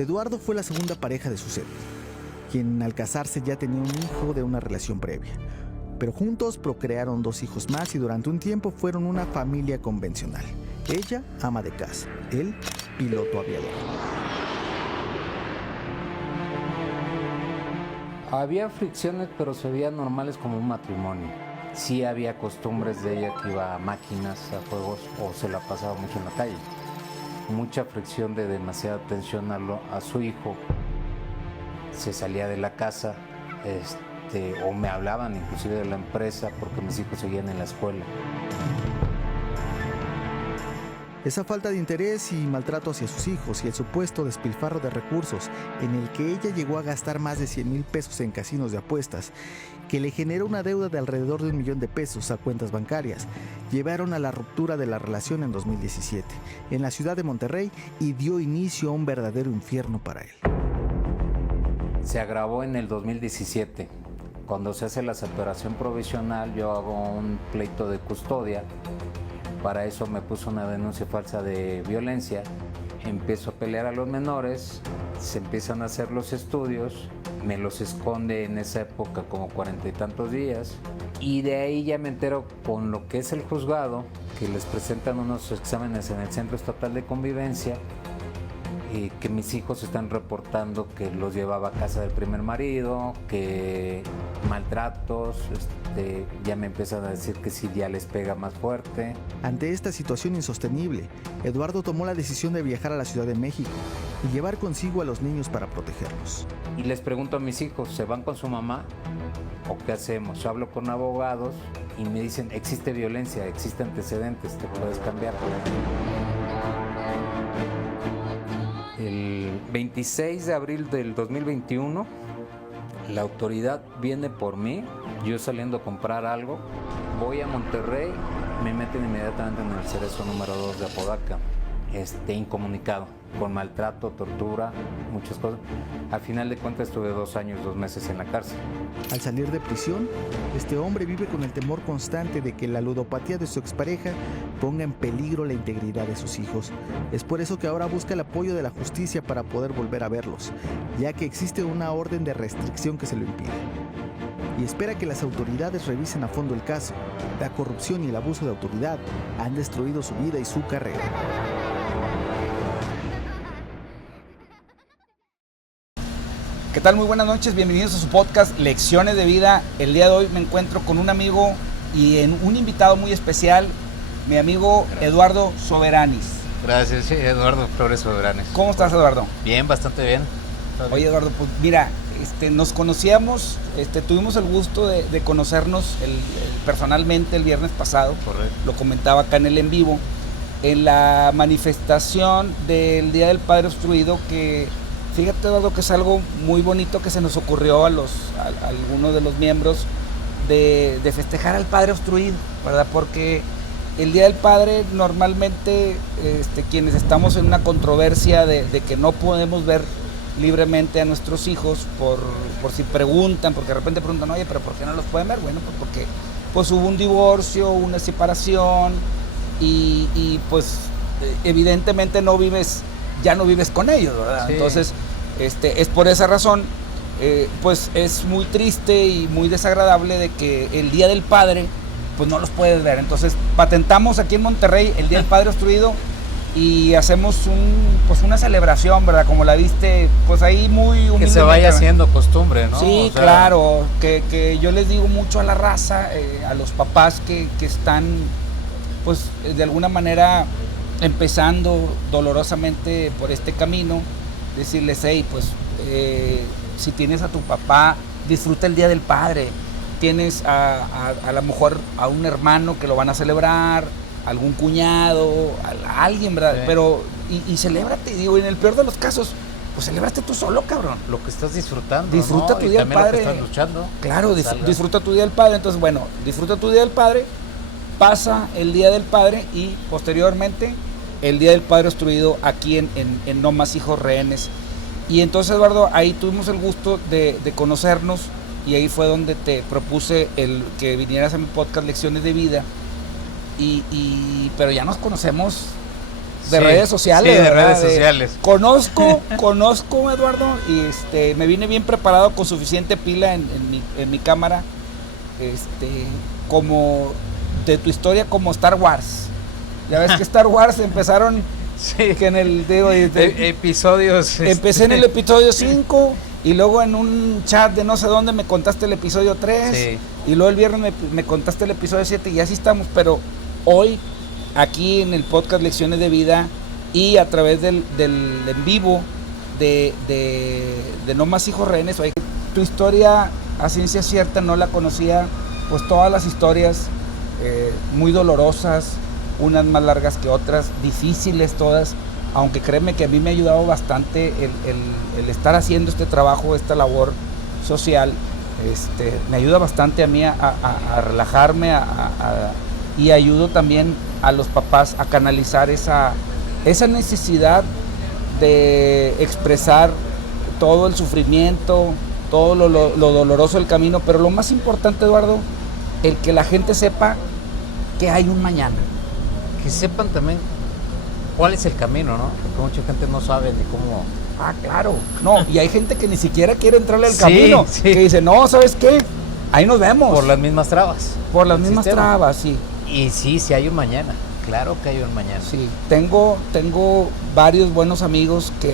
Eduardo fue la segunda pareja de Suzette, quien al casarse ya tenía un hijo de una relación previa. Pero juntos procrearon 2 hijos más y durante un tiempo fueron una familia convencional. Ella, ama de casa, él, piloto aviador. Había fricciones, pero se veían normales como un matrimonio. Sí había costumbres de ella que iba a máquinas, a juegos, o se la pasaba mucho en la calle. Mucha fricción de demasiada atención a su hijo. Se salía de la casa, o me hablaban inclusive de la empresa porque mis hijos seguían en la escuela. Esa falta de interés y maltrato hacia sus hijos y el supuesto despilfarro de recursos en el que ella llegó a gastar más de 100,000 pesos en casinos de apuestas, que le generó una deuda de alrededor de 1 millón de pesos a cuentas bancarias, llevaron a la ruptura de la relación en 2017 en la ciudad de Monterrey y dio inicio a un verdadero infierno para él. Se agravó en el 2017. Cuando se hace la separación provisional, yo hago un pleito de custodia. Para eso me puso una denuncia falsa de violencia. Empiezo a pelear a los menores, se empiezan a hacer los estudios, me los esconde en esa época como 40 y tantos días. Y de ahí ya me entero con lo que es el juzgado, que les presentan unos exámenes en el Centro Estatal de Convivencia, y que mis hijos están reportando que los llevaba a casa del primer marido, que maltratos, ya me empiezan a decir que sí, ya les pega más fuerte. Ante esta situación insostenible, Eduardo tomó la decisión de viajar a la Ciudad de México y llevar consigo a los niños para protegerlos. Y les pregunto a mis hijos, ¿se van con su mamá o qué hacemos? Yo hablo con abogados y me dicen, existe violencia, existe antecedentes, te puedes cambiar. El 26 de abril del 2021, la autoridad viene por mí, yo saliendo a comprar algo, voy a Monterrey, me meten inmediatamente en el cerezo número 2 de Apodaca, incomunicado, con maltrato, tortura, muchas cosas. Al final de cuentas estuve 2 años, 2 meses en la cárcel. Al salir de prisión, este hombre vive con el temor constante de que la ludopatía de su expareja ponga en peligro la integridad de sus hijos. Es por eso que ahora busca el apoyo de la justicia para poder volver a verlos, ya que existe una orden de restricción que se lo impide. Y espera que las autoridades revisen a fondo el caso. La corrupción y el abuso de autoridad han destruido su vida y su carrera. ¿Qué tal? Muy buenas noches, bienvenidos a su podcast Lecciones de Vida. El día de hoy me encuentro con un amigo y en un invitado muy especial, mi amigo Eduardo Soberanis. Gracias, sí, Eduardo Flores Soberanis. ¿Cómo estás, Eduardo? Bien, bastante bien. Oye, Eduardo, pues mira, nos conocíamos, tuvimos el gusto de conocernos personalmente el viernes pasado. Correcto. Lo comentaba acá en el en vivo, en la manifestación del Día del Padre Obstruido, que fíjate, Eduardo, que es algo muy bonito que se nos ocurrió a algunos de los miembros de festejar al Padre Obstruido, ¿verdad? Porque el Día del Padre normalmente quienes estamos en una controversia de que no podemos ver libremente a nuestros hijos por si preguntan, porque de repente preguntan, oye, pero ¿por qué no los pueden ver? Bueno, pues porque pues hubo un divorcio, una separación y pues evidentemente ya no vives con ellos, ¿verdad? Sí. Entonces, es por esa razón, pues es muy triste y muy desagradable de que el Día del Padre, pues no los puedes ver. Entonces, patentamos aquí en Monterrey el Día del Padre Obstruido y hacemos una celebración, ¿verdad? Como la viste, pues ahí muy humildemente. Que se vaya haciendo costumbre, ¿no? Sí, o sea, claro, que yo les digo mucho a la raza, a los papás que están, pues, de alguna manera empezando dolorosamente por este camino, decirles, hey, pues, si tienes a tu papá, disfruta el Día del Padre. Tienes a lo mejor a un hermano que lo van a celebrar, algún cuñado, a alguien, ¿verdad? Sí. Pero, y celébrate, digo, en el peor de los casos, pues celébrate tú solo, cabrón. Lo que estás disfrutando, disfruta, ¿no? Tu Día del Padre. Lo que estás luchando. Claro, disfruta tu Día del Padre. Entonces, bueno, disfruta tu Día del Padre, pasa el Día del Padre y posteriormente el Día del Padre Obstruido aquí en No Más Hijos Rehenes. Y entonces, Eduardo, ahí tuvimos el gusto de conocernos y ahí fue donde te propuse el que vinieras a mi podcast Lecciones de Vida. Pero ya nos conocemos de redes sociales. Sí, de ¿verdad? redes sociales. Conozco, Eduardo, y me vine bien preparado con suficiente pila en mi cámara, como de tu historia como Star Wars. Ya ves que Star Wars empezaron Sí. que en el Episodios. empecé en el episodio 5 y luego en un chat de no sé dónde me contaste el episodio 3 Sí. y luego el viernes me contaste el episodio 7 y así estamos, pero hoy aquí en el podcast Lecciones de Vida y a través del en vivo de No Más Hijos Rehenes, oye, tu historia a ciencia cierta no la conocía, pues todas las historias muy dolorosas, unas más largas que otras, difíciles todas, aunque créeme que a mí me ha ayudado bastante el estar haciendo este trabajo, esta labor social, me ayuda bastante a mí a relajarme y ayudo también a los papás a canalizar esa necesidad de expresar todo el sufrimiento, todo lo doloroso del camino, pero lo más importante, Eduardo, el que la gente sepa que hay un mañana. Que sepan también cuál es el camino, ¿no? Porque mucha gente no sabe ni cómo. Ah, claro. No, y hay gente que ni siquiera quiere entrarle al Sí, camino, sí. que dice, no, ¿sabes qué? Ahí nos vemos. Por las mismas trabas. Por las del mismas sistema. trabas, sí. Y sí hay un mañana. Claro que hay un mañana. Sí, tengo varios buenos amigos que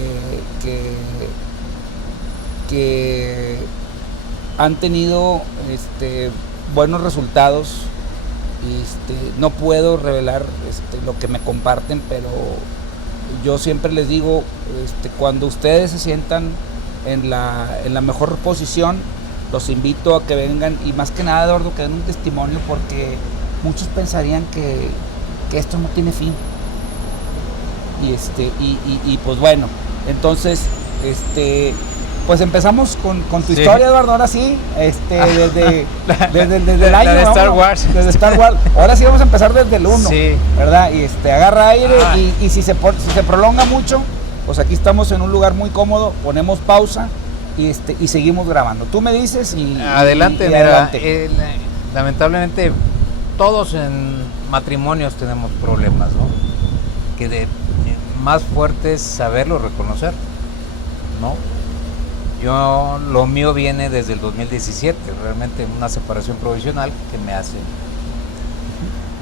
han tenido buenos resultados. No puedo revelar lo que me comparten, pero yo siempre les digo, cuando ustedes se sientan en la mejor posición, los invito a que vengan y más que nada, Eduardo, que den un testimonio, porque muchos pensarían que esto no tiene fin. Y pues bueno, entonces pues empezamos con tu Sí. historia, Eduardo, ahora sí, desde el la año de Star vámonos, Wars. desde Star Wars. Ahora sí vamos a empezar desde el 1, Sí. ¿verdad? Y agarra aire Ah. y si se prolonga mucho, pues aquí estamos en un lugar muy cómodo, ponemos pausa y seguimos grabando. Tú me dices y Adelante, y mira, adelante. lamentablemente todos en matrimonios tenemos problemas, ¿no? Que más fuerte es saberlo reconocer, ¿no? Lo mío viene desde el 2017, realmente una separación provisional que me hace.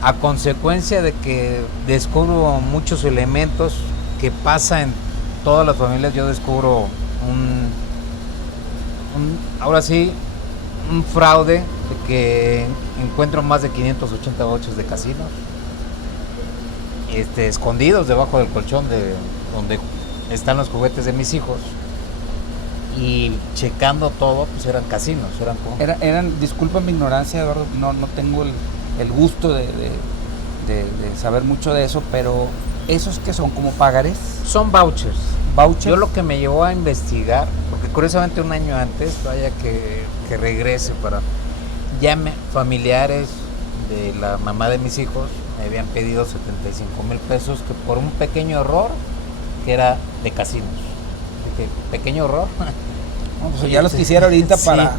A consecuencia de que descubro muchos elementos que pasa en todas las familias, yo descubro ahora sí, un fraude de que encuentro más de 580 boches de casinos escondidos debajo del colchón de donde están los juguetes de mis hijos, y checando todo, pues eran casinos, Eran, disculpa mi ignorancia, Eduardo, no tengo el gusto de saber mucho de eso, pero ¿esos que son como pagarés? son vouchers. ¿Vouchers? Yo lo que me llevó a investigar, porque curiosamente un año antes, vaya que regrese familiares de la mamá de mis hijos me habían pedido 75,000 pesos que por un pequeño error que era de casinos. Dije, pequeño error. No, pues ya los quisiera ahorita Sí. para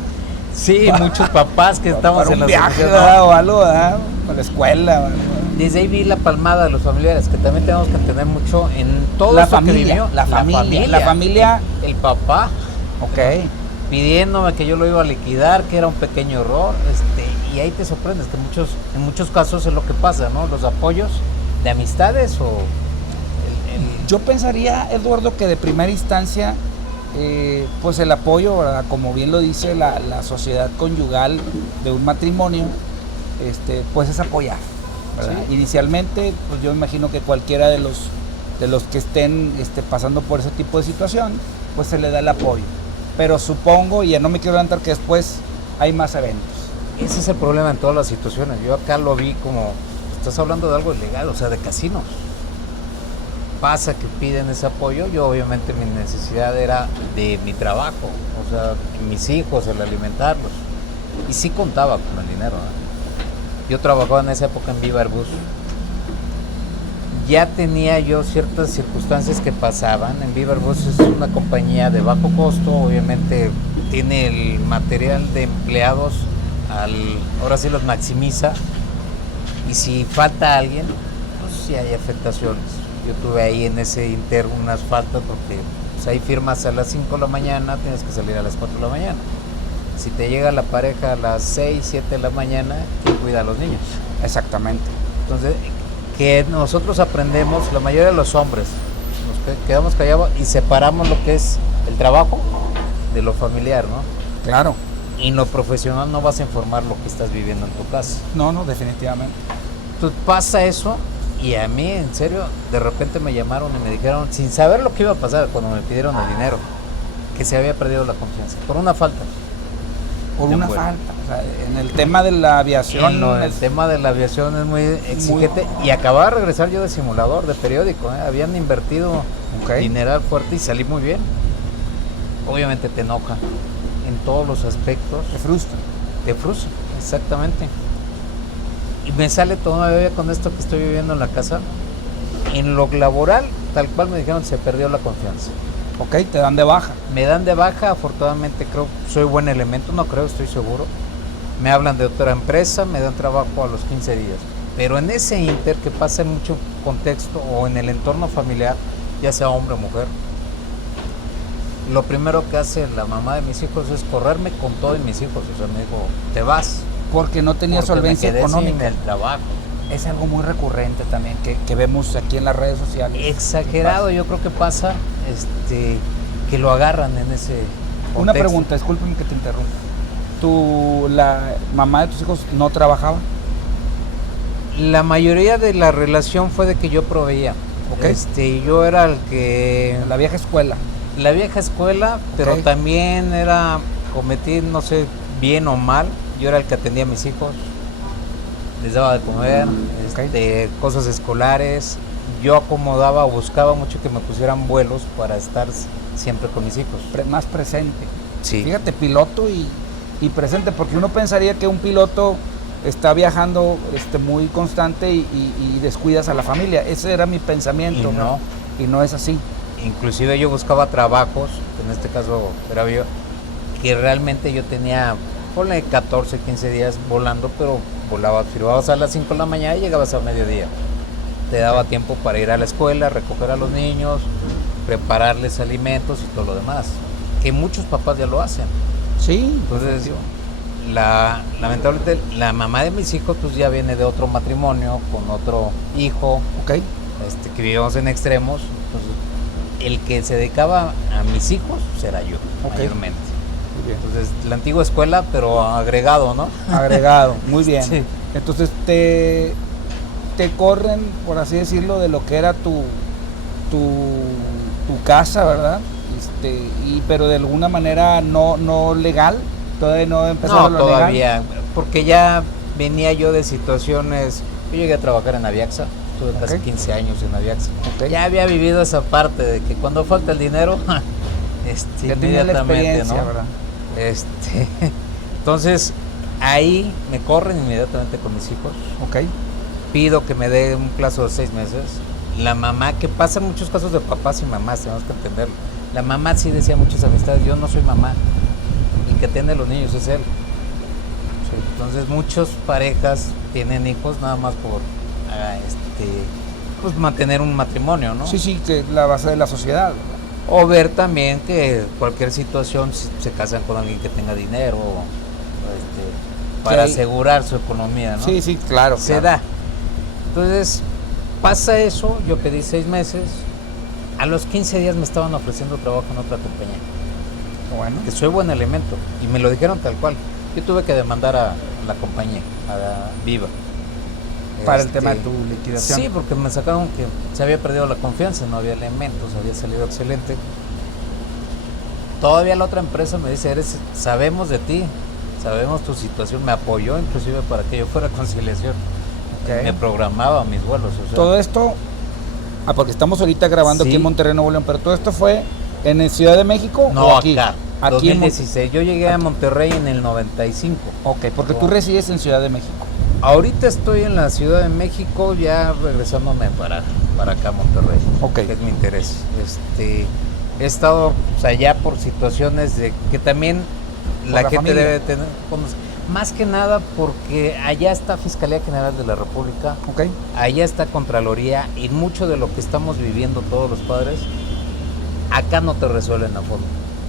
Sí, muchos papás que estamos para en un la viaje, sociedad, ¿verdad? ¿no? O algo, ¿verdad? Para la escuela, ¿verdad? Desde ahí vi la palmada de los familiares, que también tenemos que entender mucho en todo La esto que familia, vivió. la familia. El papá Ok. pidiéndome que yo lo iba a liquidar, que era un pequeño error, y ahí te sorprendes que en muchos casos es lo que pasa, ¿no? Los apoyos de amistades o Yo pensaría, Eduardo, que de primera instancia, pues el apoyo, ¿verdad? Como bien lo dice la sociedad conyugal de un matrimonio, pues es apoyar, ¿verdad? Sí. Inicialmente, pues yo imagino que cualquiera de los que estén pasando por ese tipo de situación, pues se le da el apoyo. Pero supongo, y ya no me quiero adelantar, que después hay más eventos. ese es el problema en todas las situaciones. Yo acá lo vi como, estás hablando de algo ilegal, o sea, de casinos. Pasa que piden ese apoyo, yo obviamente mi necesidad era de mi trabajo, o sea, mis hijos, el alimentarlos. Y sí contaba con el dinero, ¿no? Yo trabajaba en esa época en Viva Airbus. Ya tenía yo ciertas circunstancias que pasaban. En Viva Airbus es una compañía de bajo costo, obviamente tiene el material de empleados, ahora sí los maximiza. Y si falta alguien, pues sí hay afectaciones. Yo tuve ahí en ese inter unas faltas porque pues, ahí firmas a las 5 de la mañana, tienes que salir a las 4 de la mañana. Si te llega la pareja a las 6, 7 de la mañana, ¿quién cuida a los niños? Exactamente. Entonces, que nosotros aprendemos, la mayoría de los hombres, nos quedamos callados y separamos lo que es el trabajo de lo familiar, ¿no? Claro. Y en lo profesional no vas a informar lo que estás viviendo en tu casa. No, definitivamente. Entonces pasa eso y a mí, en serio, de repente me llamaron y me dijeron, sin saber lo que iba a pasar cuando me pidieron el dinero, que se había perdido la confianza por una falta. Por una falta. O sea, en el tema de la aviación. El tema de la aviación es muy exigente. Y acababa de regresar yo de simulador, de periódico. Habían invertido dineral fuerte y salí muy bien. Obviamente te enoja en todos los aspectos. Te frustra. Te frustra, exactamente. Y me sale todavía con esto que estoy viviendo en la casa. En lo laboral, tal cual me dijeron, se perdió la confianza. Ok, te dan de baja. Me dan de baja, afortunadamente creo, soy buen elemento, no creo, estoy seguro. Me hablan de otra empresa, me dan trabajo a los 15 días. Pero en ese inter que pasa en mucho contexto o en el entorno familiar, ya sea hombre o mujer, lo primero que hace la mamá de mis hijos es correrme con todos mis hijos. O sea, me dijo, te vas. Porque no tenía solvencia económica. El trabajo. Es algo muy recurrente también que vemos aquí en las redes sociales. Exagerado, yo creo que pasa que lo agarran en ese contexto. Una pregunta, discúlpeme que te interrumpa. ¿La mamá de tus hijos no trabajaba? La mayoría de la relación fue de que yo proveía. Okay. Yo era el que... La vieja escuela. La vieja escuela, pero también cometí, no sé, bien o mal, yo era el que atendía a mis hijos. Les daba de comer, cosas escolares. Yo acomodaba o buscaba mucho que me pusieran vuelos para estar siempre con mis hijos. Más presente. Sí. Fíjate, piloto y presente, porque uno pensaría que un piloto está viajando muy constante y descuidas a la familia. Ese era mi pensamiento. Y no es así. Inclusive yo buscaba trabajos, en este caso era yo, que realmente yo tenía, ponle 14, 15 días volando, pero firmabas a las 5 de la mañana y llegabas a mediodía. Te daba tiempo para ir a la escuela, recoger a los niños, prepararles alimentos y todo lo demás, que muchos papás ya lo hacen. Sí. Entonces, lamentablemente, la mamá de mis hijos pues ya viene de otro matrimonio, con otro hijo, que vivíamos en extremos. Entonces, el que se dedicaba a mis hijos era yo, mayormente. Entonces, la antigua escuela, pero agregado, ¿no? Agregado, muy bien. Sí. Entonces, te corren, por así decirlo, de lo que era tu casa, ¿verdad? Pero de alguna manera no legal. Todavía no empezaron lo legal. No, todavía, porque ya venía yo de situaciones. Yo llegué a trabajar en Aviaxa. Tuve casi 15 años en Aviaxa. Ya había vivido esa parte de que cuando falta el dinero, ya tenía la experiencia, ¿no? ¿verdad? Entonces, ahí me corren inmediatamente con mis hijos. Pido que me dé un plazo de 6 meses. La mamá, que pasa en muchos casos de papás y mamás, tenemos que entenderlo. La mamá sí decía muchas amistades, yo no soy mamá. El que atiende a los niños es él. Entonces, muchas parejas tienen hijos nada más por pues mantener un matrimonio, ¿no? Sí, que es la base de la sociedad. O ver también que cualquier situación se casan con alguien que tenga dinero para asegurar su economía, ¿no? Sí, claro. Se da. Entonces, pasa eso, yo pedí 6 meses, a los 15 días me estaban ofreciendo trabajo en otra compañía. Bueno. Que soy buen elemento, y me lo dijeron tal cual. Yo tuve que demandar a la compañía, a Viva. Para el tema de tu liquidación. Sí, porque me sacaron que se había perdido la confianza, no había elementos, había salido excelente. Todavía la otra empresa me dice, sabemos de ti, sabemos tu situación, me apoyó inclusive para que yo fuera a conciliación. Me programaba mis vuelos. Todo esto, porque estamos ahorita grabando aquí en Monterrey, Nuevo León, pero todo esto fue en Ciudad de México o aquí. Acá, 2016. Yo llegué a Monterrey en el 95. Porque tú resides en Ciudad de México. Ahorita estoy en la Ciudad de México, ya regresándome para acá a Monterrey, que es mi interés. He estado allá por situaciones de que también la gente debe tener, Más que nada porque allá está Fiscalía General de la República, Ok. allá está Contraloría, y mucho de lo que estamos viviendo todos los padres, acá no te resuelven a fondo.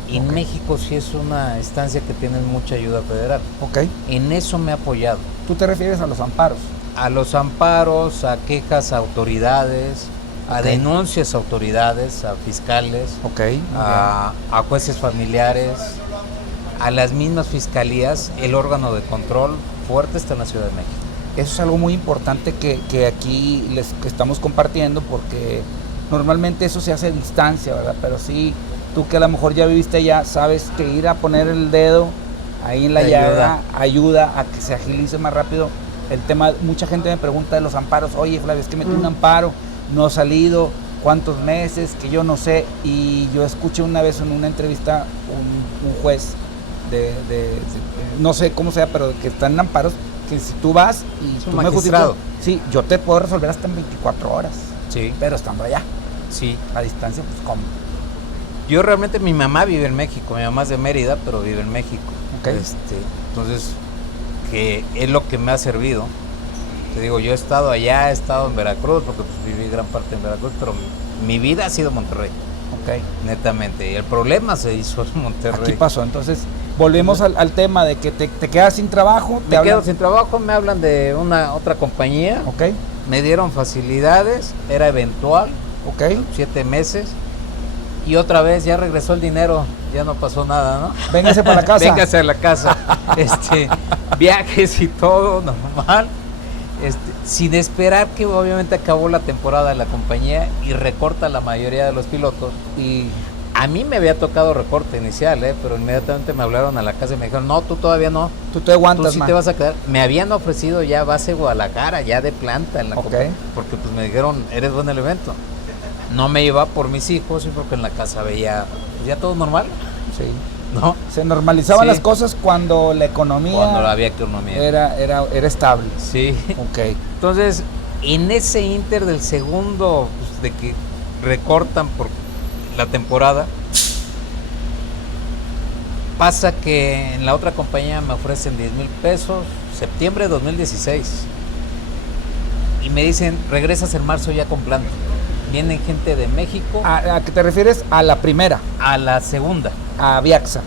Y en Ok. México sí es una instancia que tiene mucha ayuda federal. Ok. En eso me ha apoyado. Tú te refieres a los amparos. A los amparos, a quejas a autoridades, a Ok. denuncias a autoridades, a fiscales, Ok. a jueces familiares, a las mismas fiscalías. El órgano de control fuerte está en la Ciudad de México. Eso es algo muy importante que aquí que estamos compartiendo, porque normalmente eso se hace a distancia, ¿verdad? Pero sí, tú que a lo mejor ya viviste allá, sabes que ir a poner el dedo ahí en la Te llaga ayuda a que se agilice más rápido el tema. Mucha gente me pregunta de los amparos. Oye, Flavio, es que metí un amparo, no ha salido, cuántos meses, que yo no sé. Y yo escuché una vez en una entrevista un juez no sé cómo sea, pero que están en amparos, que si tú vas y Es tú un me magistrado. justificas, sí, yo te puedo resolver hasta en 24 horas, Sí, pero estando allá, sí. a distancia, pues ¿cómo? Yo realmente, mi mamá vive en México, mi mamá es de Mérida, pero vive en México. Ok. Entonces, que es lo que me ha servido. Te digo, yo he estado allá, he estado en Veracruz, porque pues viví gran parte en Veracruz, pero mi vida ha sido Monterrey, Ok. netamente. Y el problema se hizo en Monterrey. Aquí pasó, entonces volvemos al tema de que te quedas sin trabajo, te Me hablan. quedo sin trabajo, me hablan de una otra compañía, Ok, me dieron facilidades, era eventual, ok. 7 meses, y otra vez ya regresó el dinero, ya no pasó nada, ¿no? Véngase para la casa. Véngase a la casa. Viajes y todo normal. Sin esperar que obviamente acabó la temporada de la compañía y recorta la mayoría de los pilotos. Y A mí me había tocado recorte inicial, pero inmediatamente me hablaron a la casa y me dijeron, no, tú todavía no. tú te aguantas, Tú sí man. te vas a quedar. Me habían ofrecido ya base Guadalajara, ya de planta en la Ok. compañía, porque pues me dijeron, eres bueno el evento. No me iba por mis hijos y porque en la casa veía pues, ya todo normal, Sí. ¿no? Se normalizaban Sí. las cosas cuando la economía Cuando había economía. era estable. Sí. Ok. Entonces, en ese inter del segundo, pues, de que recortan por la temporada, pasa que en la otra compañía me ofrecen 10,000 pesos, septiembre de 2016. Y me dicen, regresas en marzo ya con planta. Vienen gente de México ¿A qué te refieres? A la primera, a la segunda. a Viaxa.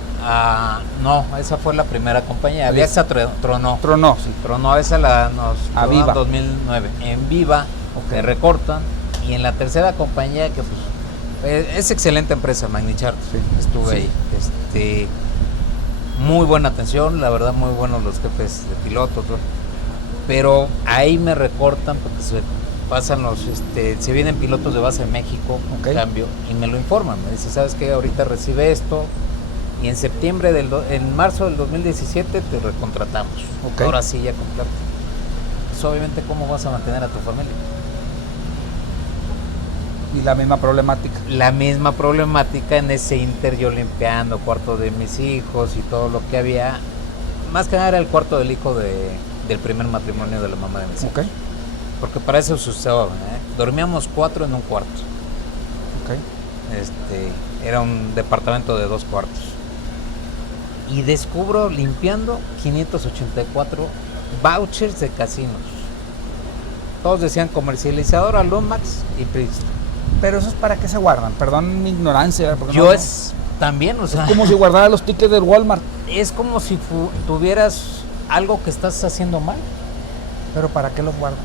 No, esa fue la primera compañía. Aviaxa tronó. Tronó, sí. Tronó, esa nos A tronó Viva. en 2009. En Viva Ok. me recortan. Y en la tercera compañía, que pues es excelente empresa, Magnichart. Sí. Estuve Sí. ahí. Muy buena atención, la verdad, muy buenos los jefes de pilotos. ¿No? Pero ahí me recortan porque se pasan se vienen pilotos de base en México, Ok. en cambio, y me lo informan. Me dice, ¿sabes qué? Ahorita recibe esto. Y en marzo del 2017 te recontratamos. Ok. Ahora sí ya completo. Pues obviamente, ¿cómo vas a mantener a tu familia? Y la misma problemática. La misma problemática en ese inter, yo limpiando cuarto de mis hijos y todo lo que había. Más que nada era el cuarto del hijo del primer matrimonio de la mamá de mis hijos. Ok. Porque para eso se usaba, dormíamos 4 en un cuarto. Ok. Era un departamento de 2 cuartos. Y descubro limpiando 584 vouchers de casinos. Todos decían comercializadora Lumax y Princeton. Pero eso es para qué se guardan. Perdón mi ignorancia. porque Yo no- es también, o sea, como si guardara los tickets del Walmart. es como si tuvieras algo que estás haciendo mal. Pero ¿para qué los guardan?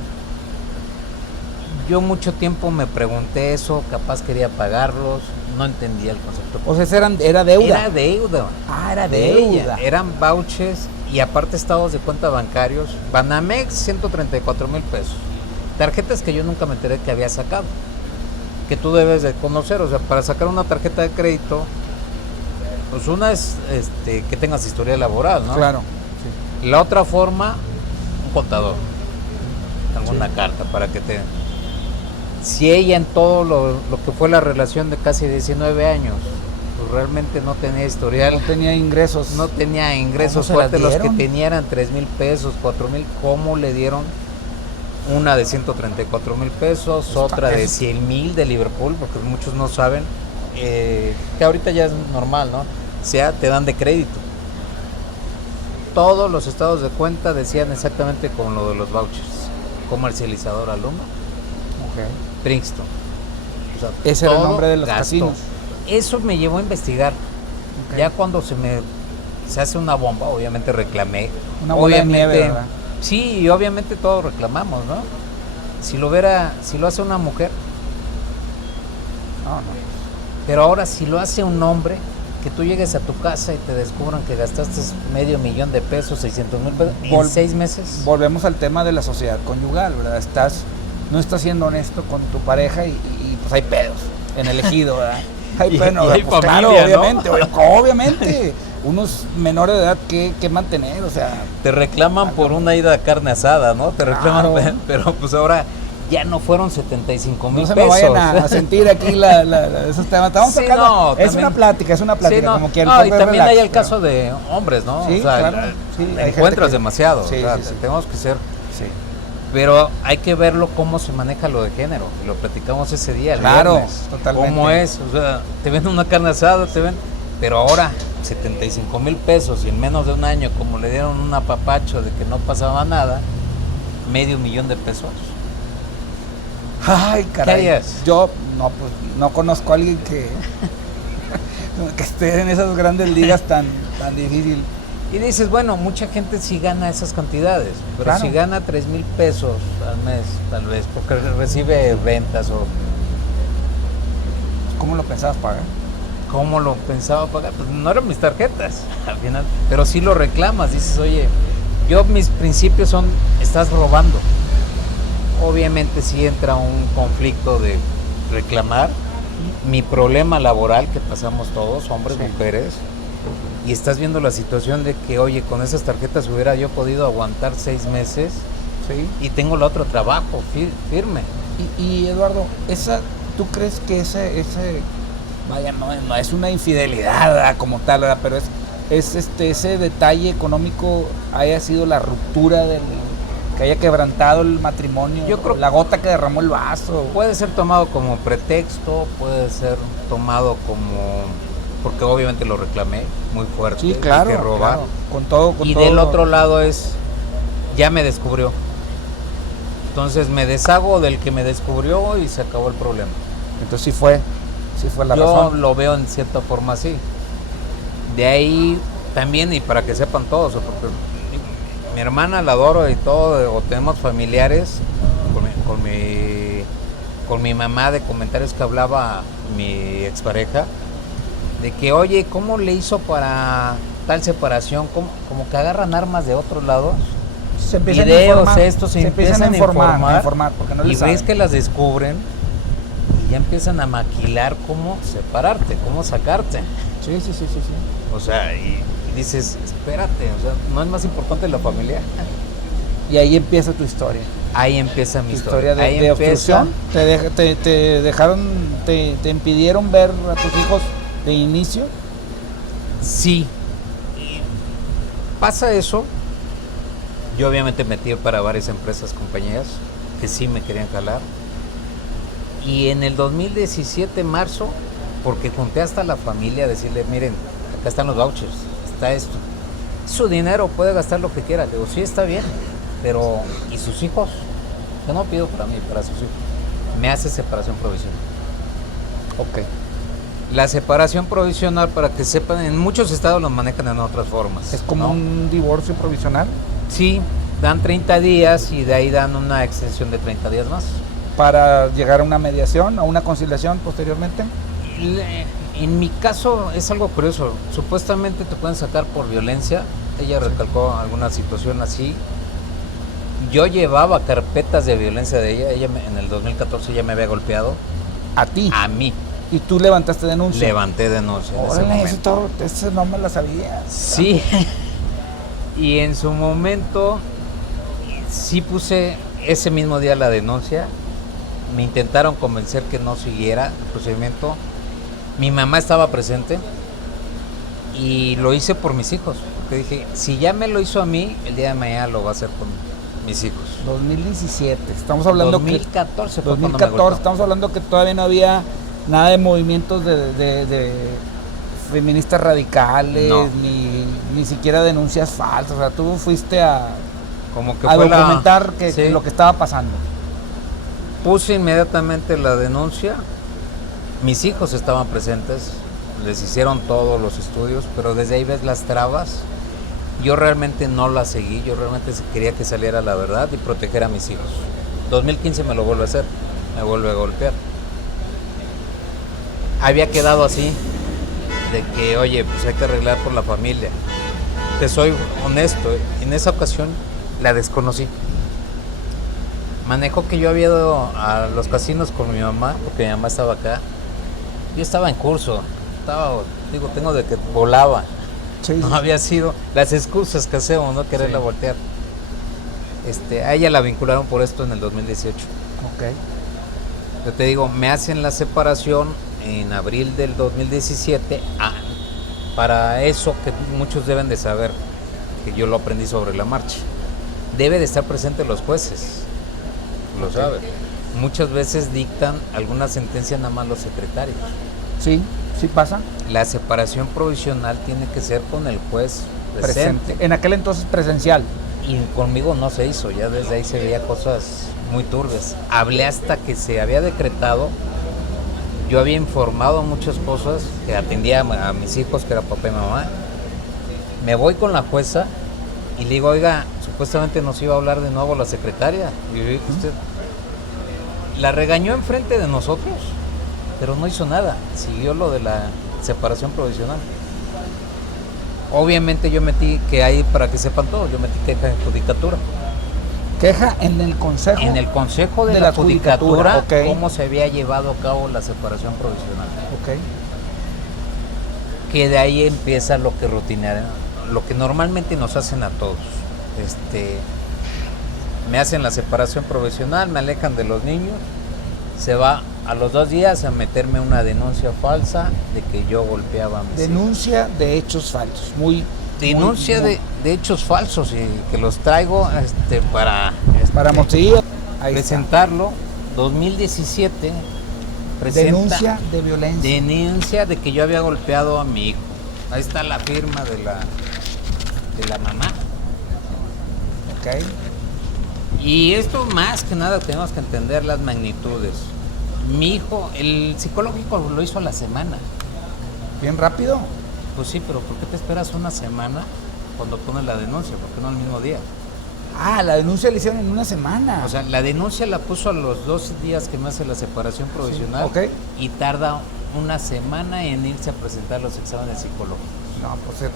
Yo mucho tiempo me pregunté eso, capaz quería pagarlos, no entendía el concepto. O sea, era deuda. Era deuda. Ah, era de deuda. ella. Eran vouchers y aparte estados de cuenta bancarios. Banamex, 134,000 pesos. Tarjetas que yo nunca me enteré que había sacado. Que tú debes de conocer. O sea, para sacar una tarjeta de crédito, pues una es que tengas historia laboral, ¿no? Claro. La otra forma, un contador. Alguna carta para que te... Si ella en todo lo que fue la relación de casi 19 años, pues realmente no tenía historial. No tenía ingresos. No tenía ingresos ¿Cómo se las fuertes, los que dieron? tenía eran 3,000 pesos, 4,000. ¿Cómo le dieron una de 134,000 pesos, Está- otra de eso- 100,000 de Liverpool? Porque muchos no saben que ahorita ya es normal, ¿no? O sea, te dan de crédito. todos los estados de cuenta decían exactamente como lo de los vouchers. Comercializador alumno, Princeton. O sea, Ese era el todo nombre de los gasto. casinos. Eso me llevó a investigar. Ok. Ya cuando se hace una bomba, obviamente reclamé. Una bola de Obviamente, nieve, ¿verdad? sí, y obviamente todos reclamamos, ¿no? Si lo hace una mujer, No. pero ahora si lo hace un hombre, que tú llegues a tu casa y te descubran que gastaste $500,000, 600,000 pesos en 6 meses. Volvemos al tema de la sociedad conyugal, ¿verdad? No estás siendo honesto con tu pareja y pues hay pedos en el ejido, ¿verdad? Y Bueno, hay pues, familia, claro, ¿no? obviamente, obviamente. Unos menores de edad que mantener, o sea, Te reclaman por una ida a carne asada, ¿no? Te Claro. reclaman, pero pues ahora ya no fueron 75,000 no se pesos. me vayan a sentir aquí esos temas. Estamos Sí, sacando, no, es también- una plática, Sí, como quieran. no, y fue también relax, hay el pero- caso de hombres, ¿no? Sí, o sea, claro, sí, hay gente encuentras que- demasiado, Sí, o sea, sí, sí. tenemos que ser, Sí. pero hay que verlo cómo se maneja lo de género, y lo platicamos ese día, el Claro, viernes. totalmente. ¿Cómo es? O sea, te ven una carne asada, pero ahora 75,000 pesos y en menos de un año, como le dieron un apapacho de que no pasaba nada, $500,000 pesos. Ay, caray. ¿Qué harías? Yo no conozco a alguien que esté en esas grandes ligas tan difícil. Y dices, bueno, mucha gente sí gana esas cantidades, pero Claro. si gana 3,000 pesos al mes, tal vez, porque recibe rentas o ¿Cómo lo pensabas pagar? cómo lo pensaba pagar, pues no eran mis tarjetas al final, pero sí lo reclamas, dices, oye, mis principios son, estás robando. Obviamente sí entra un conflicto de reclamar mi problema laboral que pasamos todos, hombres, Sí. mujeres, y estás viendo la situación de que, oye, con esas tarjetas hubiera yo podido aguantar 6 meses Sí. y tengo el otro trabajo firme. Y Eduardo, ¿tú crees que ese vaya, no es una infidelidad, ¿verdad? Como tal, ¿verdad? Pero ese detalle económico haya sido la ruptura que haya quebrantado el matrimonio? Yo creo- la gota que derramó el vaso. Puede ser tomado como pretexto, puede ser tomado como... porque obviamente lo reclamé muy fuerte, Sí, claro, que roba. claro. Con todo. Y del otro lado ya me descubrió. Entonces me deshago del que me descubrió y se acabó el problema. Entonces sí fue la Yo razón. lo veo en cierta forma así. De ahí también, y para que sepan todos, porque mi hermana la adoro y todo, o tenemos familiares con mi mamá de comentarios que hablaba mi expareja, de que, oye, ¿cómo le hizo para tal separación? Como que agarran armas de otros lados. Se empiezan a Videos, informar, estos se empiezan a informar, porque no y le saben. ves que las descubren y ya empiezan a maquilar cómo separarte, cómo sacarte. Sí. O sea, y dices, espérate, o sea, ¿no es más importante la familia? Y ahí empieza tu historia. Ahí empieza mi Tu historia. historia Ahí de empieza. obstrucción. Te dejaron, te impidieron ver a tus hijos de inicio. Sí. Y pasa eso. Yo obviamente metí para varias empresas, compañías, que sí me querían jalar. Y en el 2017, marzo, porque junté hasta la familia a decirle, miren, acá están los vouchers, está esto. Su dinero, puede gastar lo que quiera. Digo, sí, está bien, pero ¿y sus hijos? Yo no pido para mí, para sus hijos. Me hace separación provisional. Ok. La separación provisional, para que sepan, en muchos estados lo manejan en otras formas. Es como ¿no? un divorcio provisional Sí, dan 30 días y de ahí dan una extensión de 30 días más. para llegar a una mediación, a una conciliación posteriormente. En mi caso es algo curioso. Supuestamente te pueden sacar por violencia. Ella recalcó alguna situación así. Yo llevaba carpetas de violencia de ella. En el 2014 ya me había golpeado. A ti. A mí. Y tú levantaste denuncia. Levanté denuncia en ese Órale, momento. eso no me la sabía. Sí. Y en su momento sí puse ese mismo día la denuncia. Me intentaron convencer que no siguiera el procedimiento. Mi mamá estaba presente y lo hice por mis hijos. Porque dije, si ya me lo hizo a mí, el día de mañana lo va a hacer con mis hijos. 2017. Estamos hablando 2014 que fue cuando me 2014. golpeó. Estamos hablando que todavía no había nada de movimientos de feministas radicales, No. ni ni siquiera denuncias falsas, o sea, tú fuiste a Como que documentar sí. que lo que estaba pasando. Puse inmediatamente la denuncia, mis hijos estaban presentes, les hicieron todos los estudios, pero desde ahí ves las trabas. Yo realmente no la seguí, yo realmente quería que saliera la verdad y proteger a mis hijos. 2015 me lo vuelve a hacer, me vuelve a golpear. Había quedado así, de que oye, pues hay que arreglar por la familia. Te soy honesto, en esa ocasión la desconocí. Manejó que yo había ido a los casinos con mi mamá, porque mi mamá estaba acá. Yo estaba en curso, tengo de que volaba. Sí, No había sido las excusas que hacemos, ¿no? Quererla voltear. A ella la vincularon por esto en el 2018. Ok. Yo te digo, me hacen la separación en abril del 2017. Para eso que muchos deben de saber, que yo lo aprendí sobre la marcha. Debe de estar presente los jueces, lo saben. Muchas veces dictan alguna sentencia nada más los secretarios. Sí, sí pasa. La separación provisional tiene que ser con el juez presente. En aquel entonces presencial. Y conmigo no se hizo, ya desde ahí se veía cosas muy turbias. Hablé hasta que se había decretado. Yo había informado muchas cosas, que atendía a mis hijos, que era papá y mamá. Me voy con la jueza y le digo, oiga, supuestamente nos iba a hablar de nuevo la secretaria. Y yo dije, usted la regañó enfrente de nosotros, pero no hizo nada. Siguió lo de la separación provisional. Obviamente yo metí, que ahí para que sepan todo, yo metí queja en judicatura. Queja en el consejo. En el consejo de la judicatura, okay. Cómo se había llevado a cabo la separación provisional. Ok. Que de ahí empieza lo que lo que normalmente nos hacen a todos. Me hacen la separación provisional, me alejan de los niños, se va a los 2 días a meterme una denuncia falsa de que yo golpeaba a mis Denuncia de hechos falsos. Denuncia de hechos falsos y que los traigo para Mostrillo. presentarlo. 2017 presenta Denuncia de violencia. denuncia de que yo había golpeado a mi hijo. Ahí está la firma de la mamá. Ok. Y esto más que nada tenemos que entender las magnitudes. Mi hijo, el psicológico lo hizo a la semana. Bien rápido. Pues sí, pero ¿por qué te esperas una semana cuando pones la denuncia? ¿Por qué no el mismo día? La denuncia la hicieron en una semana. O sea, la denuncia la puso a los 2 días que me hace la separación provisional. Sí, ok. Y tarda una semana en irse a presentar los exámenes psicológicos. No, pues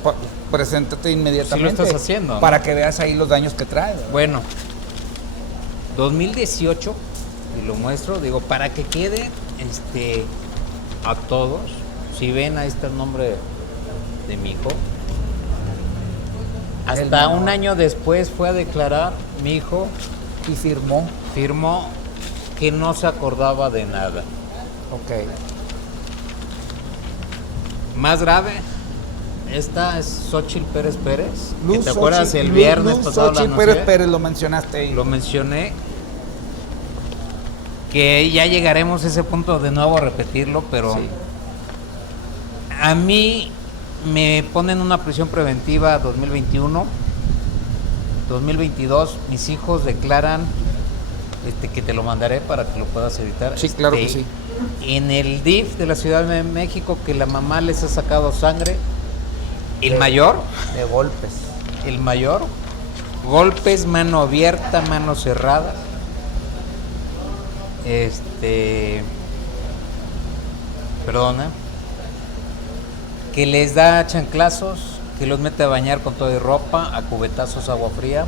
preséntate inmediatamente. Sí lo estás haciendo, ¿no? Para que veas ahí los daños que trae. ¿verdad? Bueno, 2018, y lo muestro, digo, para que quede a todos. Si ven, ahí está el nombre de mi hijo. Hasta un año después fue a declarar mi hijo. Y firmó. Que no se acordaba de nada. Ok. Más grave, esta es Xóchitl Pérez Pérez. Luz ¿Te acuerdas Xochitl, el viernes Luz pasado? Xochitl Pérez Pérez, lo mencionaste ahí. Lo mencioné. Que ya llegaremos a ese punto de nuevo a repetirlo, pero Sí. a mí me ponen una prisión preventiva 2021. 2022, mis hijos declaran que te lo mandaré para que lo puedas editar. Sí, claro que sí. En el DIF de la Ciudad de México, que la mamá les ha sacado sangre. El mayor, golpes, mano abierta, mano cerrada. Perdona. Que les da chanclazos, que los mete a bañar con todo y ropa, a cubetazos, agua fría.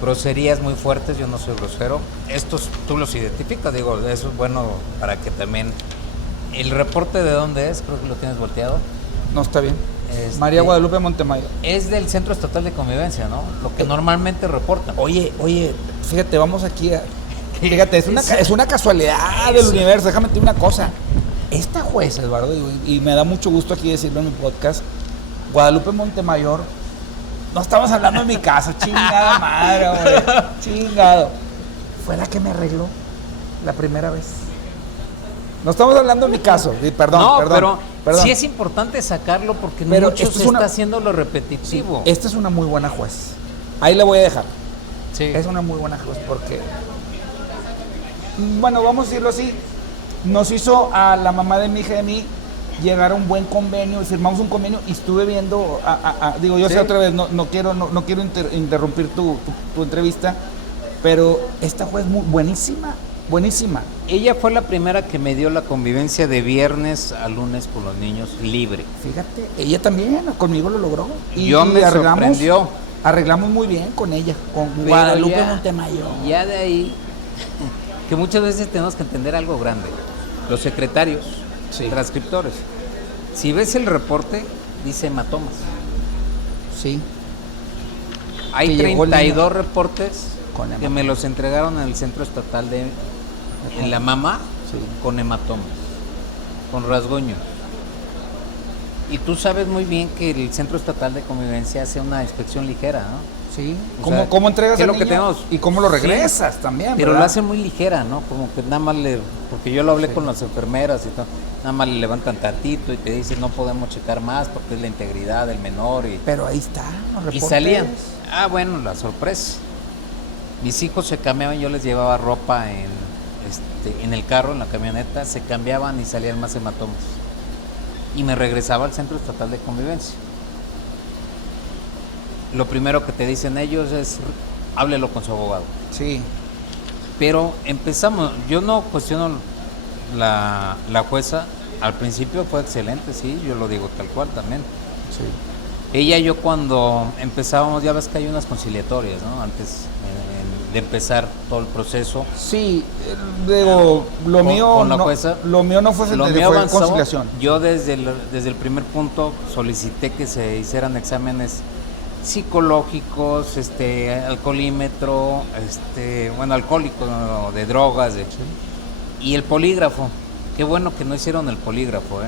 Groserías muy fuertes, yo no soy grosero. Estos tú los identificas, digo, eso es bueno para que también... ¿El reporte de dónde es? Creo que lo tienes volteado. No, está bien. María Guadalupe Montemayor. Es del Centro Estatal de Convivencia, ¿no? Lo que normalmente reportan. Oye, fíjate, vamos aquí a... Fíjate, es una casualidad del universo. Déjame decir una cosa. Esta jueza, Eduardo, y me da mucho gusto aquí decirlo en mi podcast, Guadalupe Montemayor, no estamos hablando de mi caso, chingada madre, güey, chingado. Fue la que me arregló la primera vez. No estamos hablando de mi caso, perdón. Pero Perdón. Sí es importante sacarlo porque Pero mucho esto se es una- está haciendo lo repetitivo. Esta es una muy buena juez. Ahí la voy a dejar. Sí. Es una muy buena juez porque, bueno, vamos a decirlo así, nos hizo a la mamá de mi hija y a mí llegar a un buen convenio, y firmamos un convenio y estuve viendo, digo, yo sé Sí. otra vez, no quiero interrumpir tu entrevista, pero esta juez muy buenísima, buenísima. Ella fue la primera que me dio la convivencia de viernes a lunes con los niños libre. Fíjate, ella también conmigo lo logró. Yo me sorprendió. Arreglamos muy bien con ella, con Pero Guadalupe ya- Montemayor. Ya de ahí, que muchas veces tenemos que entender algo grande. Los secretarios, Sí. transcriptores. Si ves el reporte, dice hematomas. Sí, Hay Que llegó el 32 reportes con que hematomas. me los entregaron en el centro estatal en la mamá sí. con hematomas, con rasguños. Y tú sabes muy bien que el Centro Estatal de Convivencia hace una inspección ligera, ¿no? Sí. O sea, ¿Cómo entregas ¿qué es al lo que niño tenemos? y cómo lo Sí, regresas también? Pero ¿verdad? lo hace muy ligera, ¿no? Como que nada más porque yo lo hablé Sí. con las enfermeras y todo, nada más le levantan tantito y te dicen no podemos checar más porque es la integridad del menor Pero ahí está, los y reportes. salían. Ah, bueno, la sorpresa. Mis hijos se cambiaban, yo les llevaba ropa en el carro, en la camioneta, se cambiaban y salían más hematomas. Y me regresaba al Centro Estatal de Convivencia. Lo primero que te dicen ellos es, háblelo con su abogado. Sí, Pero empezamos, yo no cuestiono la jueza, al principio fue excelente, sí, yo lo digo tal cual también. sí. Ella y yo cuando empezábamos, ya ves que hay unas conciliatorias, ¿no? Antes de empezar todo el proceso. Sí, digo, lo Con- mío con la no, jueza. lo mío no fue, Lo fue mío avanzó, conciliación. yo desde el primer punto solicité que se hicieran exámenes psicológicos, alcoholímetro, alcohólico, ¿no? De drogas, y el polígrafo. Qué bueno que no hicieron el polígrafo, ¿eh?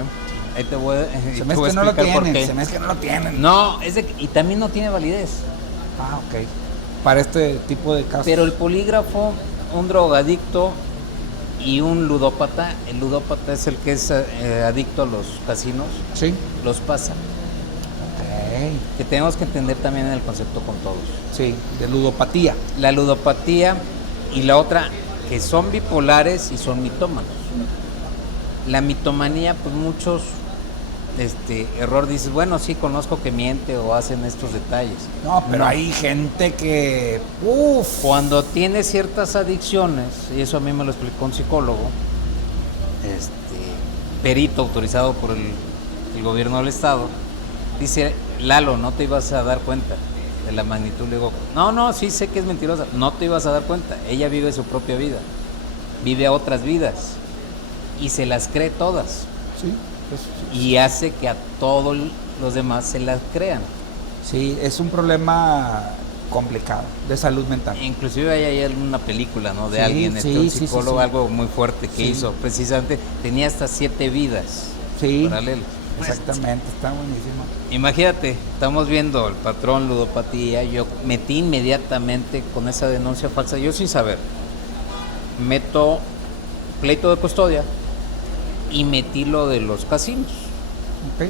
Ahí te voy, Se te me hace voy a que no lo explicar por tienen, qué. se me hace que no lo tienen. No, y también no tiene validez. Ah, ok. Para este tipo de casos. Pero el polígrafo, un drogadicto y un ludópata, el ludópata es el que es adicto a los casinos, Sí. los pasa. Ok. Que tenemos que entender también el concepto con todos. Sí, de ludopatía. La ludopatía y la otra, que son bipolares y son mitómanos. La mitomanía, pues muchos error dices, bueno, sí conozco que miente o hacen estos detalles. No, pero No. hay gente que. Uf. Cuando tiene ciertas adicciones, y eso a mí me lo explicó un psicólogo, perito autorizado por el gobierno del estado, dice, Lalo, no te ibas a dar cuenta de la magnitud. Le digo, no, sí sé que es mentirosa, no te ibas a dar cuenta, ella vive su propia vida, vive otras vidas y se las cree todas Sí, y hace que a todos los demás se las crean. sí, es un problema complicado de salud mental. Inclusive hay una película, ¿no? De Sí, alguien, sí, un sí, sí, psicólogo, sí. algo muy fuerte que Sí. hizo, precisamente, tenía hasta 7 vidas Sí, paralelas. exactamente, está buenísimo. Imagínate, estamos viendo el patrón ludopatía, yo metí inmediatamente con esa denuncia falsa, yo sin saber, meto pleito de custodia y metí lo de los casinos. Ok.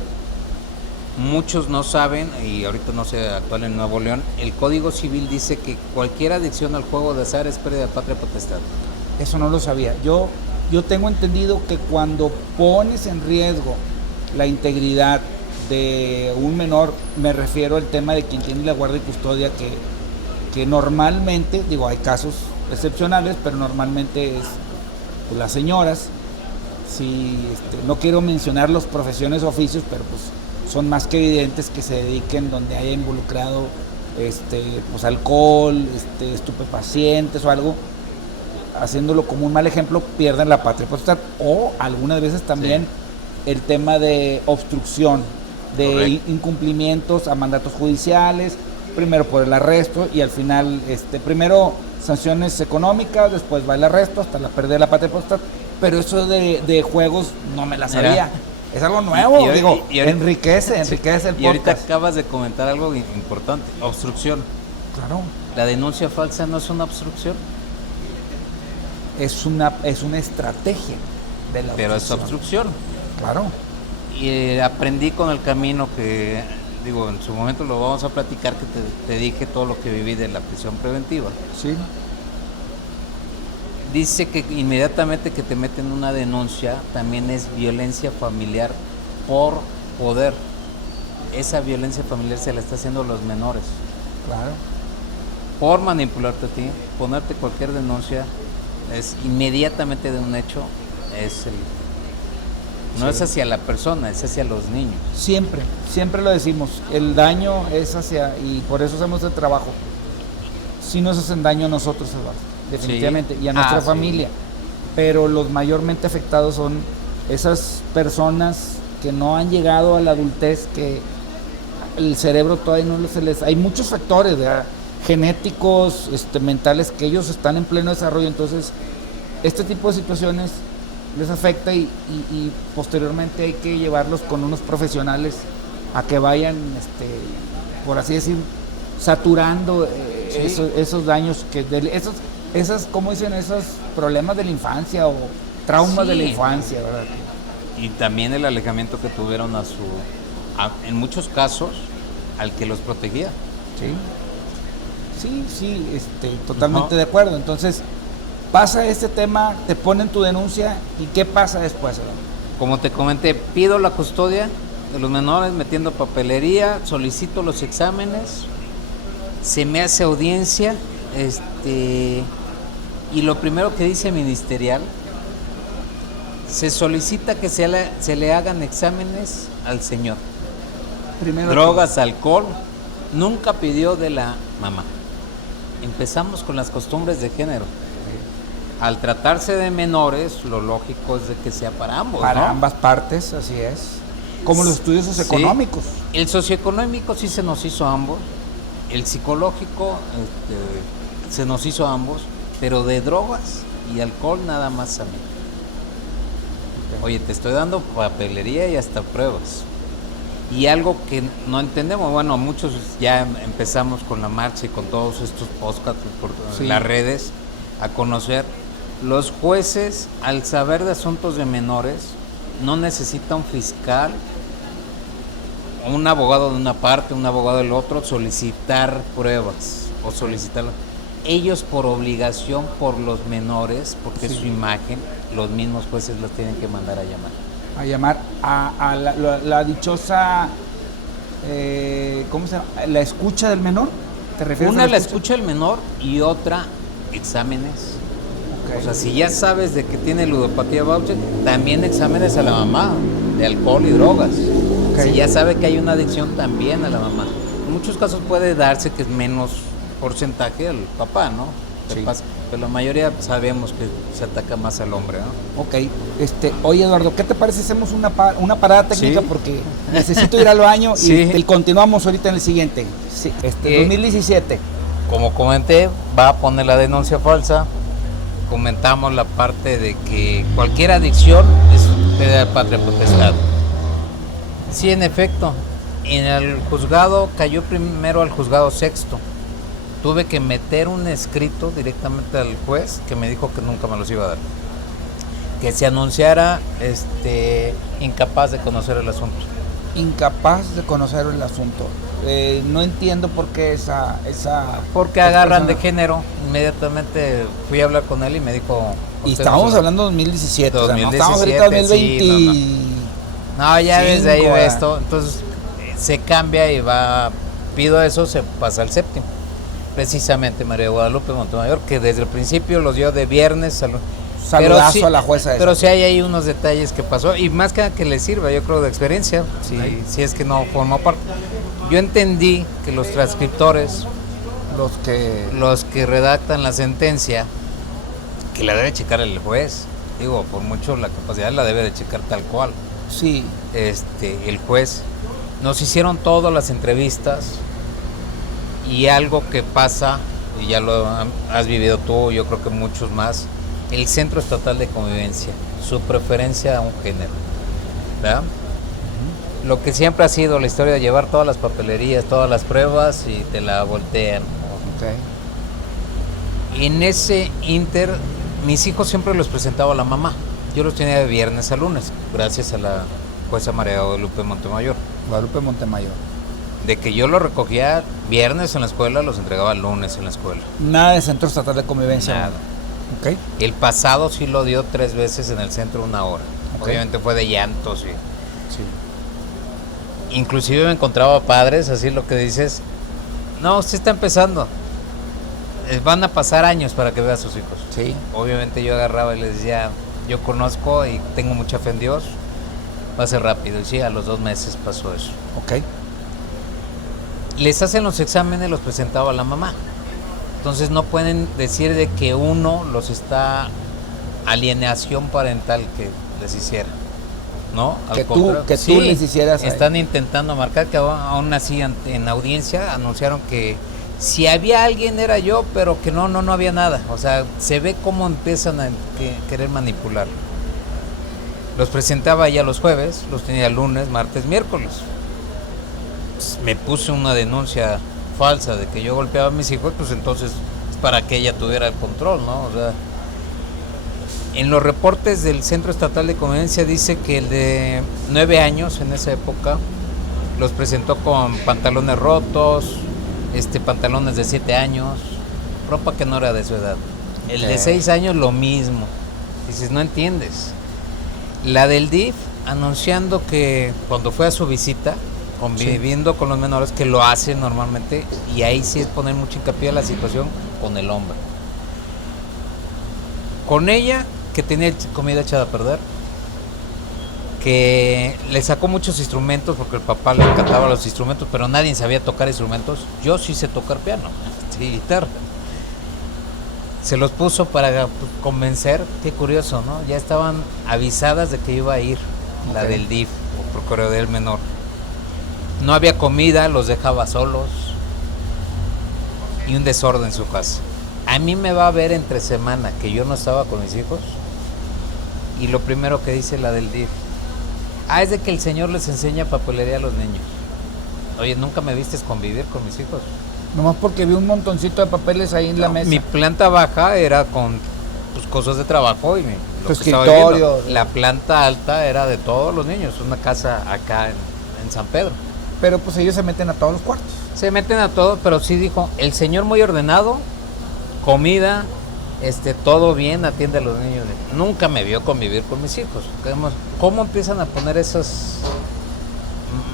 Muchos no saben, y ahorita no sé actual en Nuevo León, el Código Civil dice que cualquier adicción al juego de azar es pérdida de patria potestad. Eso no lo sabía. Yo tengo entendido que cuando pones en riesgo la integridad de un menor, me refiero al tema de quien tiene la guardia y custodia, que normalmente, digo, hay casos excepcionales, pero normalmente es pues, las señoras. Si, no quiero mencionar las profesiones o oficios, pero pues son más que evidentes que se dediquen donde haya involucrado pues alcohol, estupefacientes o algo, haciéndolo como un mal ejemplo, pierden la patria potestad. O algunas veces también el tema de obstrucción, de Correcto. incumplimientos a mandatos judiciales, primero por el arresto y al final, primero sanciones económicas, después va el arresto hasta la pérdida de la patria potestad. Pero eso de juegos no me la sabía. Mira. Es algo nuevo, Y ahorita- enriquece el podcast. Y ahorita acabas de comentar algo importante, obstrucción. Claro, La denuncia falsa no es una obstrucción, es una estrategia de la pero es obstrucción. Claro. Y aprendí con el camino que, digo, en su momento lo vamos a platicar, que te dije todo lo que viví de la prisión preventiva. Sí. Dice que inmediatamente que te meten una denuncia, también es violencia familiar por poder. Esa violencia familiar se la está haciendo a los menores. Claro. Por manipularte a ti, ponerte cualquier denuncia, es inmediatamente de un hecho, no es hacia la persona, es hacia los niños. Siempre lo decimos, el daño es hacia, y por eso hacemos el trabajo. Si nos hacen daño a nosotros, Eduardo, definitivamente, Sí. y a nuestra Sí. familia, pero los mayormente afectados son esas personas que no han llegado a la adultez, que el cerebro todavía no se les... Hay muchos factores, ¿verdad?, genéticos, mentales, que ellos están en pleno desarrollo, entonces este tipo de situaciones les afecta y posteriormente hay que llevarlos con unos profesionales a que vayan, por así decir, saturando Sí. esos daños, esas, ¿cómo dicen? Esos problemas de la infancia o traumas Sí. de la infancia, ¿verdad? Y también el alejamiento que tuvieron en muchos casos, al que los protegía. Sí, totalmente Ajá. de acuerdo. Entonces, pasa este tema, te ponen tu denuncia y ¿qué pasa después, Eduardo? Como te comenté, pido la custodia de los menores metiendo papelería, solicito los exámenes, se me hace audiencia, y lo primero que dice ministerial, se solicita que se le hagan exámenes al señor. Primero Drogas, alcohol, nunca pidió de la mamá. Empezamos con las costumbres de género. Al tratarse de menores, lo lógico es de que sea para ambos, para ¿no? ambas partes, así es. Como los estudios Sí. socioeconómicos. El socioeconómico sí se nos hizo a ambos, el psicológico se nos hizo a ambos, pero de drogas y alcohol nada más a mí. Oye, te estoy dando papelería y hasta pruebas. Y algo que no entendemos, bueno, muchos ya empezamos con la marcha y con todos estos podcasts por Sí. las redes a conocer, los jueces, al saber de asuntos de menores, no necesita un fiscal, un abogado de una parte, un abogado del otro, solicitar pruebas o solicitarlo. Ellos por obligación por los menores, porque Sí. es su imagen, los mismos jueces los tienen que mandar a llamar. A llamar a la dichosa, ¿cómo se llama? ¿La escucha del menor? ¿Te refieres Una a la escucha el menor y otra exámenes. Ok. O sea, si ya sabes de que tiene ludopatía voucher, también exámenes a la mamá de alcohol y drogas. Ok. Si ya sabe que hay una adicción, también a la mamá. En muchos casos puede darse que es menos porcentaje al papá, ¿no? Sí. Pero la mayoría sabemos que se ataca más al hombre, ¿no? Ok, oye Eduardo, ¿qué te parece si hacemos una parada técnica? Sí. Porque necesito ir al baño Sí. y continuamos ahorita en el siguiente. Sí, 2017. Como comenté, va a poner la denuncia falsa. Comentamos la parte de que cualquier adicción es pérdida de patria potestad. Sí, en efecto, en el juzgado cayó primero al juzgado sexto. Tuve que meter un escrito directamente al juez que me dijo que nunca me los iba a dar. Que se anunciara incapaz de conocer el asunto. Incapaz de conocer el asunto. No entiendo por qué esa Porque agarran de género. Inmediatamente fui a hablar con él y me dijo... Y "Usted estábamos no se- hablando de 2017, o sea, no 2017, estamos ahorita en 2020. sí, No, ya desde ahí Cinco, ve esto. Entonces se cambia y pido eso, se pasa al séptimo. Precisamente María Guadalupe Montemayor, que desde el principio los dio de viernes. Saludazo a la jueza esa. Pero sí hay ahí unos detalles que pasó, y más que nada que le sirva, yo creo, de experiencia, si es que no formó parte. Yo entendí que los transcriptores, los que redactan la sentencia, que la debe checar el juez, digo, por mucho la capacidad la debe de checar tal cual. Sí. El juez, nos hicieron todas las entrevistas, y algo que pasa, y ya lo has vivido tú, yo creo que muchos más, el Centro Estatal de Convivencia, su preferencia a un género, ¿verdad? Lo que siempre ha sido la historia de llevar todas las papelerías, todas las pruebas y te la voltean. Okay. En ese inter, mis hijos siempre los presentaba a la mamá. Yo los tenía de viernes a lunes, gracias a la jueza María Guadalupe Montemayor. Guadalupe Montemayor. De que yo lo recogía viernes en la escuela, los entregaba lunes en la escuela. Nada de Centro Estatal de Convivencia. Nada. Ok. El pasado sí lo dio 3 veces en el centro, 1 hora. Ok. Obviamente fue de llantos y... Sí. Inclusive me encontraba padres, así lo que dices, no, usted está empezando, van a pasar años para que vea a sus hijos. Sí. Obviamente yo agarraba y les decía, yo conozco y tengo mucha fe en Dios, va a ser rápido. Y sí, a los 2 meses pasó eso. Ok. Les hacen los exámenes, los presentaba la mamá. Entonces no pueden decir de que uno los está alienación parental que les hiciera. ¿No? Que tú les hicieras a están intentando marcar, que aún así en audiencia anunciaron que si había alguien era yo, pero que no había nada. O sea, se ve cómo empiezan a querer manipular. Los presentaba ya los jueves, los tenía lunes, martes, miércoles. Pues me puse una denuncia falsa de que yo golpeaba a mis hijos, pues entonces para que ella tuviera el control, ¿no? O sea, en los reportes del Centro Estatal de Convivencia dice que el de 9 años en esa época los presentó con pantalones rotos, pantalones de 7 años, ropa que no era de su edad. El de 6 años lo mismo. Dices, no entiendes. La del DIF anunciando que cuando fue a su visita, conviviendo con los menores, que lo hace normalmente, y ahí sí es poner mucho hincapié a la situación con el hombre. Con ella, que tenía comida echada a perder, que le sacó muchos instrumentos porque el papá le encantaba los instrumentos, pero nadie sabía tocar instrumentos. Yo sí sé tocar piano y guitarra. Se los puso para convencer, qué curioso, ¿no? Ya estaban avisadas de que iba a ir la del DIF, o Procuraduría del Menor. No había comida, los dejaba solos y un desorden en su casa. A mí me va a ver entre semana que yo no estaba con mis hijos y lo primero que dice la del DIF, es de que el señor les enseña papelería a los niños. Oye, nunca me vistes convivir con mis hijos. Nomás porque vi un montoncito de papeles ahí en la mesa. Mi planta baja era con cosas de trabajo y tu escritorio. La planta alta era de todos los niños, una casa acá en San Pedro. Pero pues ellos se meten a todos los cuartos. Se meten a todo, pero sí dijo, el señor muy ordenado, comida, todo bien, atiende a los niños. Nunca me vio convivir con mis hijos. ¿Cómo empiezan a poner esas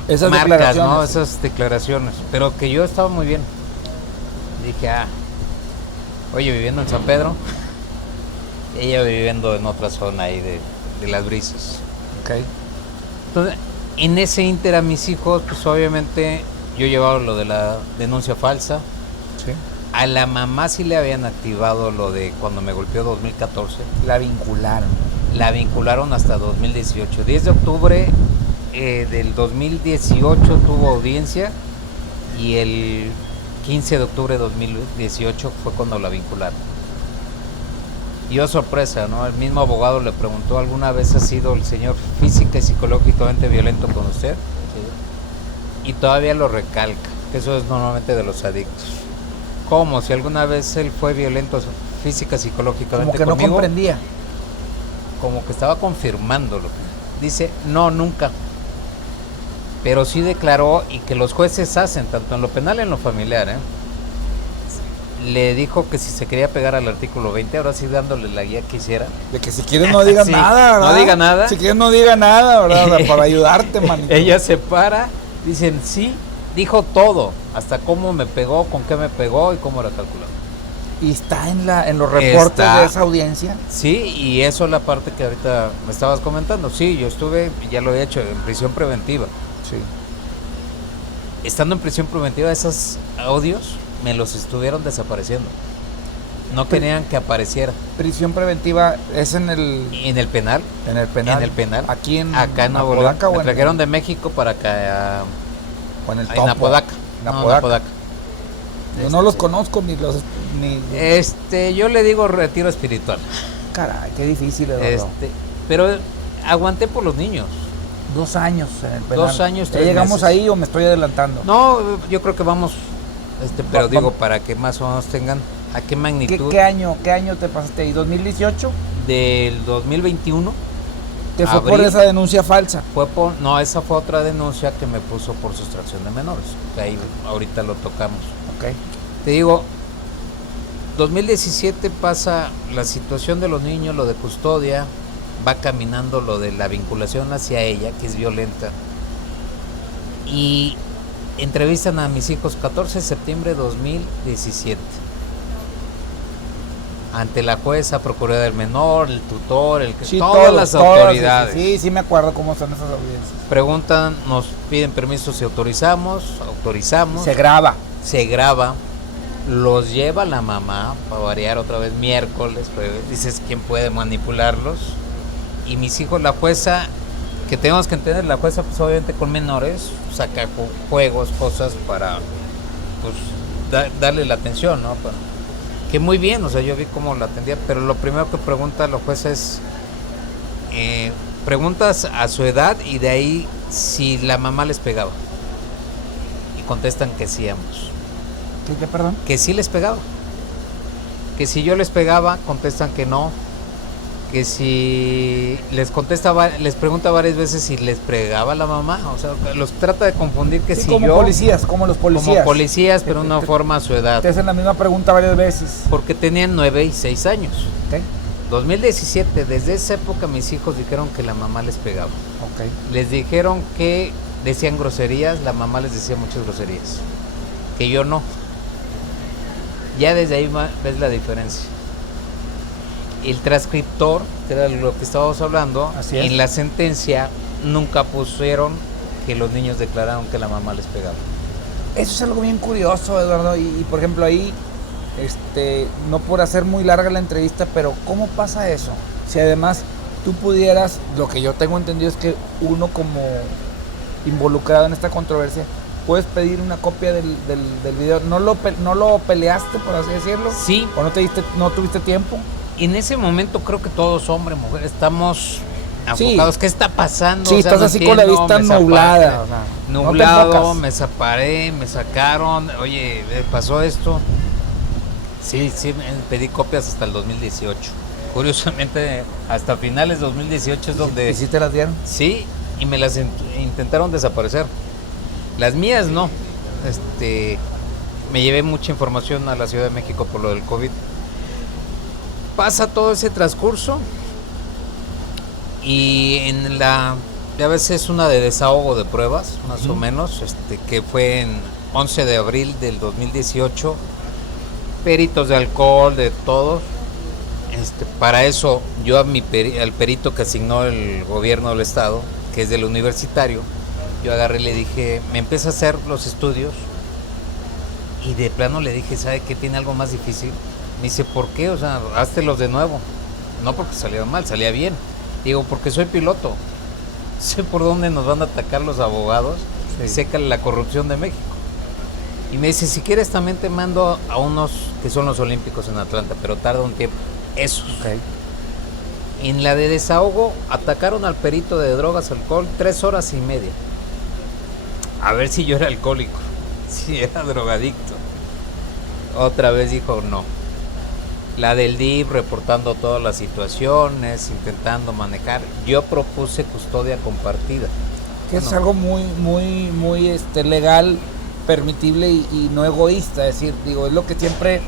marcas, declaraciones, ¿no? Esas declaraciones? Pero que yo estaba muy bien. Dije, oye, viviendo en San Pedro, ella viviendo en otra zona ahí de las brisas. Okay. Entonces, en ese ínter a mis hijos, pues obviamente yo llevaba lo de la denuncia falsa. Sí. A la mamá sí le habían activado lo de cuando me golpeó 2014. La vincularon. La vincularon hasta 2018. 10 de octubre del 2018 tuvo audiencia y el 15 de octubre de 2018 fue cuando la vincularon. Y oh sorpresa, ¿no? El mismo abogado le preguntó, ¿alguna vez ha sido el señor física y psicológicamente violento con usted? Sí. Y todavía lo recalca, que eso es normalmente de los adictos. ¿Cómo? Si alguna vez él fue violento física, psicológicamente conmigo. Como que no comprendía. Como que estaba confirmándolo. Dice, no, nunca. Pero sí declaró, y que los jueces hacen, tanto en lo penal y en lo familiar, le dijo que si se quería pegar al artículo 20, ahora sí dándole la guía que hiciera. De que si quieres no digas nada, ¿verdad? No diga nada. Si quieres no diga nada, ¿verdad? O sea, para ayudarte, manito. Ella se para, dicen, sí, dijo todo, hasta cómo me pegó, con qué me pegó y cómo era calculado. ¿Y está en los reportes de esa audiencia? Sí, y eso es la parte que ahorita me estabas comentando. Sí, yo estuve, ya lo he hecho, en prisión preventiva. Sí. Estando en prisión preventiva, esos audios me los estuvieron desapareciendo. No querían que apareciera. ¿Prisión preventiva es en el penal? En el penal. En el penal. Acá en Nuevo León. Me trajeron de México para acá. O en el en Apodaca. Apodaca. Yo no los conozco ni los yo le digo retiro espiritual. Caray, qué difícil, Eduardo. Pero aguanté por los niños. 2 años en el penal. 2 años, 3 ¿Ya llegamos meses. ahí o me estoy adelantando? No, yo creo que vamos, pero digo, para que más o menos tengan a qué magnitud. ¿Qué año te pasaste ahí? ¿2018? Del 2021 Que fue por esa denuncia falsa. No, esa fue otra denuncia que me puso por sustracción de menores, que ahí ahorita lo tocamos. Ok. Te digo, 2017 pasa la situación de los niños, lo de custodia, va caminando lo de la vinculación hacia ella, que es violenta. Y entrevistan a mis hijos 14 de septiembre de 2017. Ante la jueza, procuraduría del menor, el tutor, todas las autoridades. Sí, me acuerdo cómo son esas audiencias. Preguntan, nos piden permiso si autorizamos. Se graba. Los lleva la mamá, para variar otra vez, miércoles, jueves. Dices, ¿quién puede manipularlos? Y mis hijos, la jueza, que tenemos que entender, la jueza, pues obviamente con menores, saca juegos, cosas para, pues, darle la atención, ¿no? Que muy bien, o sea, yo vi cómo la atendía, pero lo primero que pregunta la jueza es, preguntas a su edad y de ahí si la mamá les pegaba. Y contestan que sí ambos. ¿Qué, perdón? Que sí les pegaba. Que si yo les pegaba, contestan que no. Que si les pregunta varias veces si les pegaba la mamá, o sea, los trata de confundir que sí, si como yo... como los policías. Como policías, pero de una forma a su edad. Te hacen la misma pregunta varias veces. Porque tenían 9 y 6 años. Ok. 2017, desde esa época mis hijos dijeron que la mamá les pegaba. Ok. Les dijeron que decían groserías, la mamá les decía muchas groserías. Que yo no. Ya desde ahí ves la diferencia. El transcriptor, que era lo que estábamos hablando, en la sentencia nunca pusieron que los niños declararon que la mamá les pegaba. Eso es algo bien curioso, Eduardo, y por ejemplo ahí, no por hacer muy larga la entrevista, pero ¿cómo pasa eso? Si además tú pudieras, lo que yo tengo entendido es que uno como involucrado en esta controversia, puedes pedir una copia del video. ¿No lo peleaste, por así decirlo? Sí. ¿O no tuviste tiempo? En ese momento creo que todos, hombre, mujer, estamos enfocados. Sí. ¿Qué está pasando? Sí, o sea, estás así con la vista nublada. Nublado, me separé, me sacaron. Oye, pasó esto. Sí, pedí copias hasta el 2018. Curiosamente, hasta finales de 2018 es donde... ¿Y sí te las dieron? Sí, y me las intentaron desaparecer. Las mías no. Me llevé mucha información a la Ciudad de México por lo del COVID. Pasa todo ese transcurso y ya ves, es una de desahogo de pruebas, más o menos, que fue en 11 de abril del 2018, peritos de alcohol, de todo. Para eso, yo al perito que asignó el gobierno del estado, que es del universitario, yo agarré y le dije, me empieza a hacer los estudios y de plano le dije, ¿sabe qué? Tiene algo más difícil. Me dice, ¿por qué? O sea, háztelos de nuevo. No porque salieron mal, salía bien. Digo, porque soy piloto. Sé por dónde nos van a atacar los abogados. Sí. Sé que la corrupción de México. Y me dice, si quieres también te mando a unos que son los olímpicos en Atlanta, pero tarda un tiempo. Esos. Okay. En la de desahogo, atacaron al perito de drogas, alcohol, 3 horas y media. A ver si yo era alcohólico, si era drogadicto. Otra vez dijo, no. La del DIF reportando todas las situaciones, intentando manejar. Yo propuse custodia compartida. Que es algo muy legal, permitible y no egoísta. Es decir, digo, es lo que siempre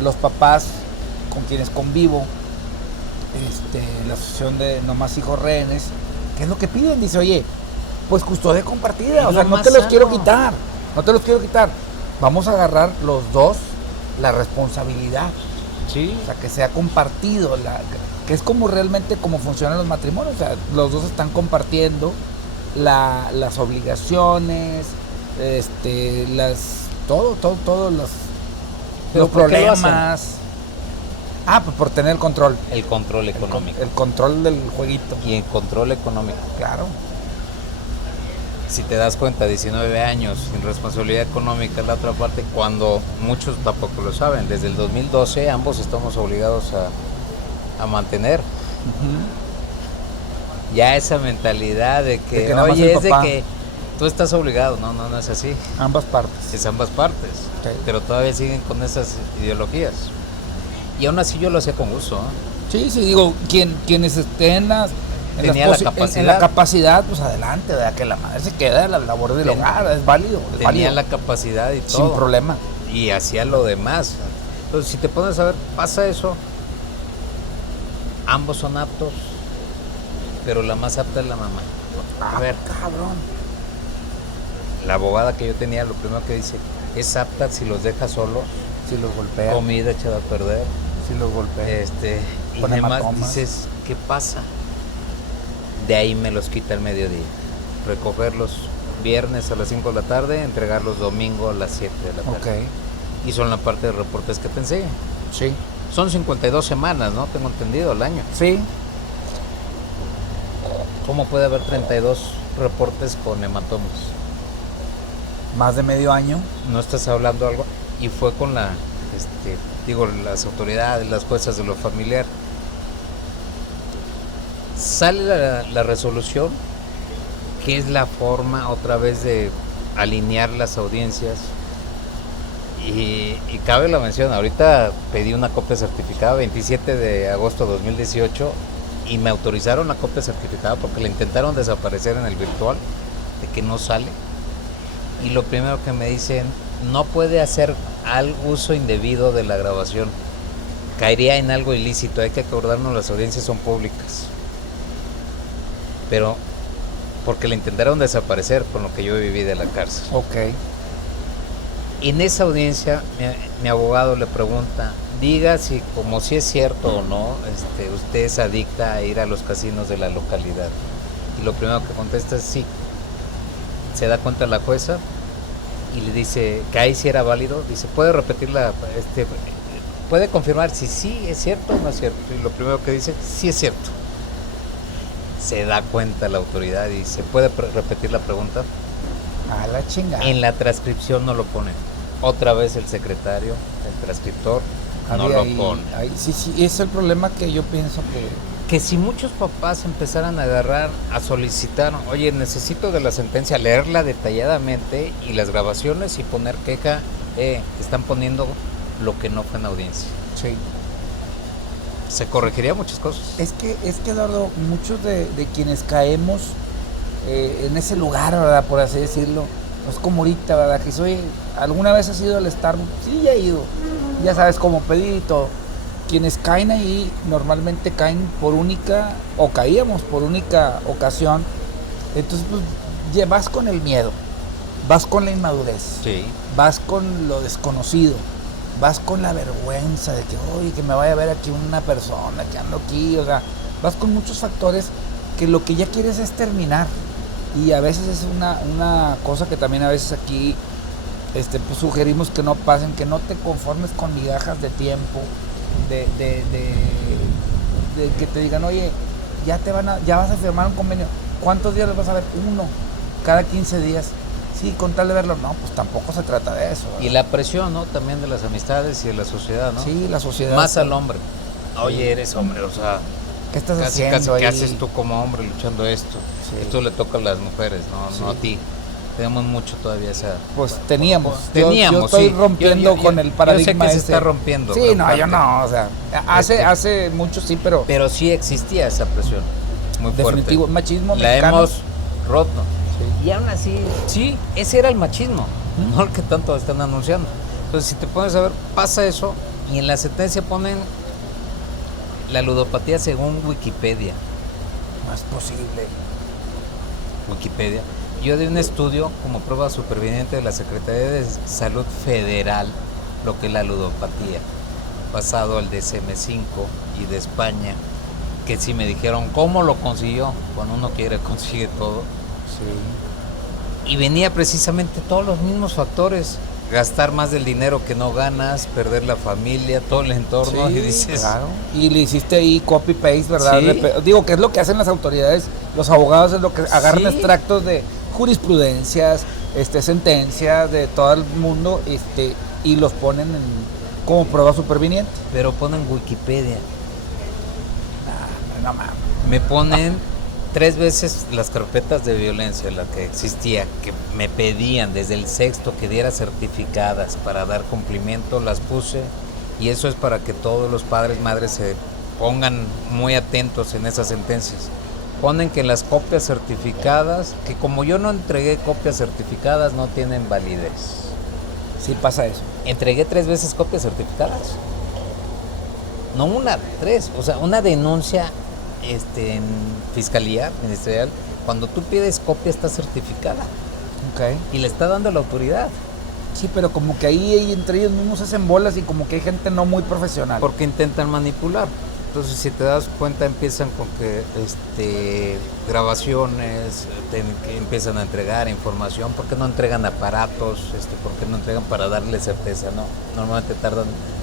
los papás con quienes convivo, la asociación de No Más Hijos Rehenes, ¿qué es lo que piden? Dice, oye, pues custodia compartida, o sea, no te los quiero quitar. Vamos a agarrar los dos la responsabilidad. Sí. O sea, que sea compartido, que es como realmente como funcionan los matrimonios. O sea, los dos están compartiendo las obligaciones, todos los problemas. Pues por tener el control. El control económico. El control del jueguito. Y el control económico. Claro. Si te das cuenta, 19 años sin responsabilidad económica es la otra parte, cuando muchos tampoco lo saben. Desde el 2012 ambos estamos obligados a mantener. Ya esa mentalidad de que oye, es de que tú estás obligado. No es así. Ambas partes. Es ambas partes. Okay. Pero todavía siguen con esas ideologías. Y aún así yo lo hacía con gusto. Sí, digo, quienes estén tenía la capacidad. En la capacidad, pues adelante, ¿verdad? Que la madre se queda en la labor del hogar, es válido. Tenía la capacidad y todo. Sin problema. Y hacía lo demás. Entonces, si te pones a ver, pasa eso, ambos son aptos, pero la más apta es la mamá. A ver, cabrón. la abogada que yo tenía, lo primero que dice, es apta si los deja solos, Si los golpea. comida echada a perder, Si los golpea. y Con además hematomas. dices, ¿qué pasa? De ahí me los quita el mediodía. Recogerlos viernes a las 5 de la tarde, entregarlos domingo a las 7 de la tarde. Ok. Y son la parte de reportes que te enseñan. Sí. Son 52 semanas, ¿no? Tengo entendido, al año. Sí. ¿Cómo puede haber 32 reportes con hematomas? Más de medio año. No estás hablando algo. Y fue con las autoridades, las juezas de lo familiar. Sale la resolución, que es la forma otra vez de alinear las audiencias. Y cabe la mención, ahorita pedí una copia certificada 27 de agosto de 2018 y me autorizaron la copia certificada porque la intentaron desaparecer en el virtual, de que no sale. Y lo primero que me dicen, no puede hacer uso indebido de la grabación, caería en algo ilícito, hay que acordarnos, las audiencias son públicas. Pero porque la intentaron desaparecer con lo que yo viví de la cárcel. Ok. En esa audiencia, mi abogado le pregunta, diga si es cierto o no, usted es adicta a ir a los casinos de la localidad. Y lo primero que contesta es sí. Se da cuenta la jueza y le dice que ahí sí era válido. Dice, ¿puede repetirla? ¿Puede confirmar si sí es cierto o no es cierto? Y lo primero que dice, sí es cierto. Se da cuenta la autoridad y dice, ¿puede repetir la pregunta? A la chingada. En la transcripción no lo pone. Otra vez el secretario, el transcriptor, no lo pone. Sí, es el problema que yo pienso Que si muchos papás empezaran a agarrar, a solicitar, oye, necesito de la sentencia, leerla detalladamente y las grabaciones y poner queja, están poniendo lo que no fue en audiencia. Sí. Se corregiría muchas cosas. Es que Eduardo, muchos de quienes caemos en ese lugar, ¿verdad? Por así decirlo, no es como ahorita, ¿verdad? Que soy, ¿alguna vez has ido al Starbucks? Sí, ya he ido. Ya sabes cómo pedir y todo. Quienes caen ahí normalmente caen caíamos por única ocasión. Entonces, pues, vas con el miedo, vas con la inmadurez, Sí. vas con lo desconocido, vas con la vergüenza de que, oye, que me vaya a ver aquí una persona, que ando aquí, o sea, vas con muchos factores que lo que ya quieres es terminar. Y a veces es una cosa que también a veces aquí pues sugerimos que no pasen, que no te conformes con migajas de tiempo, de que te digan, oye, ya vas a firmar un convenio. ¿Cuántos días los vas a ver? Uno, cada 15 días. Sí, con tal de verlo. No, pues tampoco se trata de eso, ¿verdad? Y la presión, ¿no? También de las amistades y de la sociedad, ¿no? Sí, la sociedad. Más al hombre. Oye, eres hombre, o sea, ¿Qué estás casi, haciendo ¿qué ahí? haces tú como hombre luchando esto? Sí. Esto le toca a las mujeres, no a ti. Tenemos mucho todavía esa... Pues teníamos. Yo Yo estoy sí. rompiendo con el paradigma. Yo sé que se ese. está rompiendo. Sí, gran no, parte. yo no, o sea, hace mucho sí, pero Pero sí existía esa presión muy definitivo, fuerte. machismo La mexicano. hemos roto. Y aún así, sí, ese era el machismo, no el que tanto están anunciando. Entonces, si te pones a ver, pasa eso y en la sentencia ponen la ludopatía según Wikipedia. No es posible. Wikipedia. Yo di un estudio como prueba superviviente de la Secretaría de Salud Federal, lo que es la ludopatía, pasado al DSM-5 y de España, que sí me dijeron cómo lo consiguió. Cuando uno quiere consigue todo. Sí. Y venía precisamente todos los mismos factores: gastar más del dinero que no ganas, perder la familia, todo el entorno. Sí, Y dices, claro. Y le hiciste ahí copy paste, ¿verdad? Sí. Digo, que es lo que hacen las autoridades, los abogados es lo que agarran Sí. extractos de jurisprudencias, sentencias de todo el mundo, y los ponen como prueba superviniente. pero ponen Wikipedia. No mames. Me ponen 3 veces las carpetas de violencia, la que existía, que me pedían desde el sexto que diera certificadas para dar cumplimiento, las puse, y eso es para que todos los padres, madres se pongan muy atentos en esas sentencias. ponen que las copias certificadas, que como yo no entregué copias certificadas, no tienen validez. Sí pasa eso. Entregué 3 veces copias certificadas. No una, 3. O sea, una denuncia en fiscalía ministerial, cuando tú pides copia está certificada Ok. y le está dando la autoridad. Sí, pero como que ahí entre ellos mismos hacen bolas y como que hay gente no muy profesional. Porque intentan manipular. Entonces, si te das cuenta, empiezan con que grabaciones, que empiezan a entregar información, ¿por qué no entregan aparatos? ¿Por qué no entregan para darle certeza? No, normalmente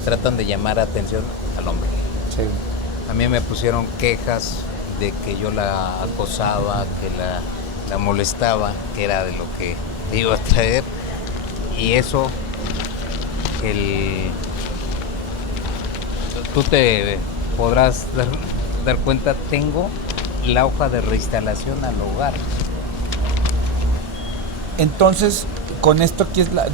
tratan de llamar atención al hombre. Sí. A mí me pusieron quejas de que yo la acosaba, que la molestaba, que era de lo que iba a traer. Y eso, tú te podrás dar cuenta, tengo la hoja de reinstalación al hogar. Entonces, con esto aquí es una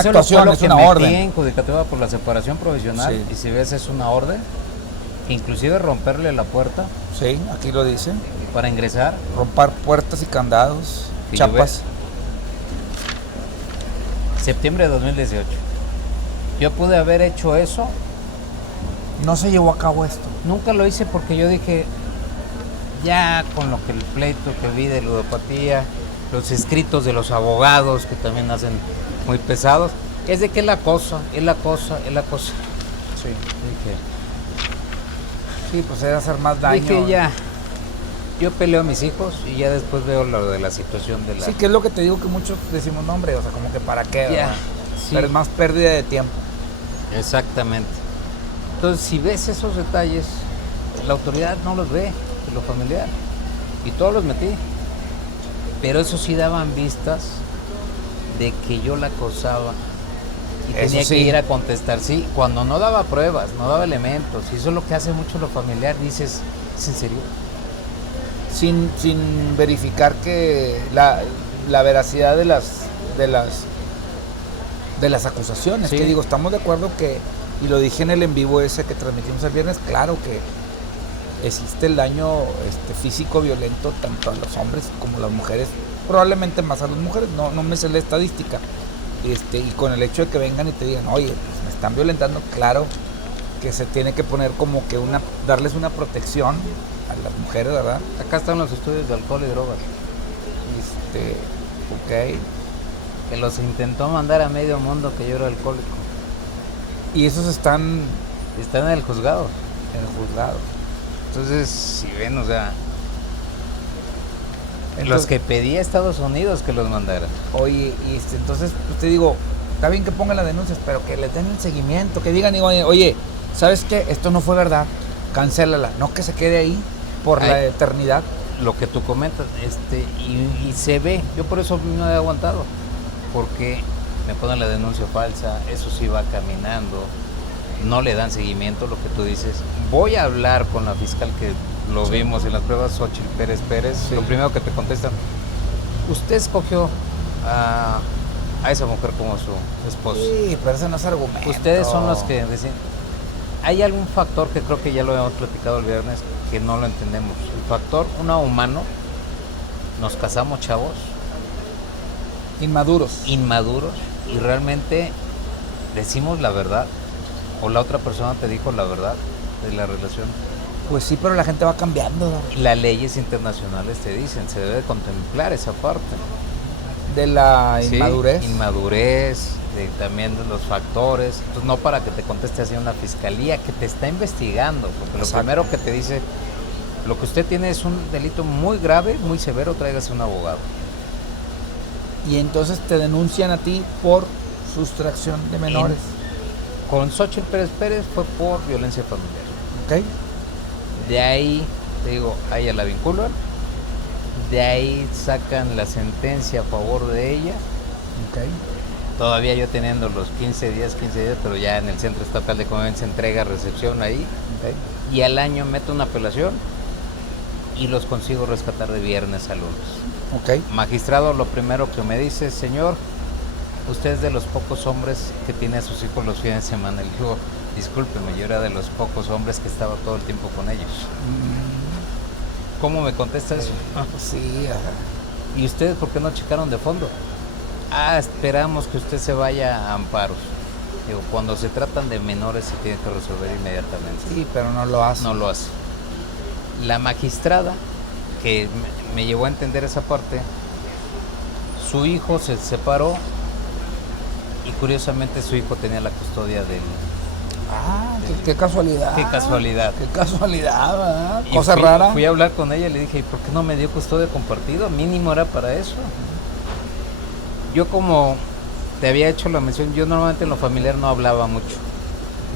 Eso actuación, lo es que una metí orden. en judicatura por la separación provisional. Sí. Y si ves, es una orden, inclusive romperle la puerta Sí, aquí lo dice. para ingresar. Romper puertas y candados, Si chapas. Septiembre de 2018. Yo pude haber hecho eso. No se llevó a cabo esto. Nunca lo hice porque yo dije, ya con lo que el pleito que vi de ludopatía, los escritos de los abogados que también hacen muy pesados, es de que es la cosa. Sí. Dije, Sí, pues era hacer más daño. dije ya, yo peleo a mis hijos y ya después veo lo de la situación de la... Sí, que es lo que te digo que muchos decimos, no, hombre, o sea, como que para qué, Ya, ¿verdad? sí. Pero es más pérdida de tiempo. Exactamente. Entonces, si ves esos detalles, la autoridad no los ve, de lo familiar. Y todos los metí. Pero eso sí daban vistas de que yo la acosaba. Y Eso tenía sí. que ir a contestar, sí, cuando no daba pruebas, no daba elementos. Y eso es lo que hace mucho lo familiar. Dices, ¿es en serio? Sin verificar que la veracidad de las acusaciones. Sí. Que digo, estamos de acuerdo que, y lo dije en el en vivo ese que transmitimos el viernes, claro que existe el daño físico violento tanto a los hombres como a las mujeres, probablemente más a las mujeres, no me sé la estadística. Y con el hecho de que vengan y te digan, oye, pues me están violentando, claro que se tiene que poner como que darles una protección a las mujeres, ¿verdad? Acá están los estudios de alcohol y drogas. Ok. Que los intentó mandar a medio mundo que yo era alcohólico. Y esos están Están en el juzgado. en el juzgado. Entonces, si ven, o sea, los Entonces, que pedí a Estados Unidos que los mandara. oye, entonces, pues te digo, está bien que pongan las denuncias, pero que les den el seguimiento, que digan, oye, ¿sabes qué? Esto no fue verdad, cancélala, no que se quede ahí por la Ay. eternidad. Lo que tú comentas, y se ve, yo por eso no he aguantado, porque me ponen la denuncia falsa, eso sí va caminando, no le dan seguimiento, lo que tú dices. Voy a hablar con la fiscal que lo vimos en las pruebas, Xochitl Pérez Pérez. Sí. Lo primero que te contestan, usted escogió a esa mujer como su esposa. Sí, pero ese no es argumento. Ustedes son los que deciden. Hay algún factor que creo que ya lo habíamos platicado el viernes que no lo entendemos. El factor, humano, nos casamos chavos, Inmaduros. inmaduros, y realmente decimos la verdad, o la otra persona te dijo la verdad de la relación. Pues sí, pero la gente va cambiando, ¿no? Las leyes internacionales te dicen, se debe contemplar esa parte. De la Sí, inmadurez. inmadurez, también de los factores. Entonces, no para que te conteste así una fiscalía que te está investigando, porque lo Exacto. primero que te dice, lo que usted tiene es un delito muy grave, muy severo, tráigase un abogado. Y entonces te denuncian a ti por sustracción de menores. Con Xochitl Pérez Pérez fue por violencia familiar. ¿Ok? De ahí, te digo, a ella la vinculan, de ahí sacan la sentencia a favor de ella, Ok. todavía yo teniendo los 15 días, pero ya en el Centro Estatal de Convivencia, entrega, recepción ahí, Ok. y al año meto una apelación y los consigo rescatar de viernes a lunes. Ok. Magistrado, lo primero que me dice, señor, usted es de los pocos hombres que tiene a sus hijos los fines de semana. Le digo, discúlpeme, yo era de los pocos hombres que estaba todo el tiempo con ellos. ¿cómo me contesta eso? Sí, ajá. ¿Y ustedes por qué no checaron de fondo? Esperamos que usted se vaya a amparos. Digo, cuando se tratan de menores se tiene que resolver inmediatamente. Sí, pero no lo hace. No lo hace. La magistrada, que me llevó a entender esa parte, su hijo se separó y curiosamente su hijo tenía la custodia del... Qué casualidad. Qué casualidad. Qué casualidad, ¿verdad? Y Cosa rara. Fui a hablar con ella y le dije, ¿y por qué no me dio custodia compartido? Mínimo era para eso. Yo, como te había hecho la mención, yo normalmente en lo familiar no hablaba mucho.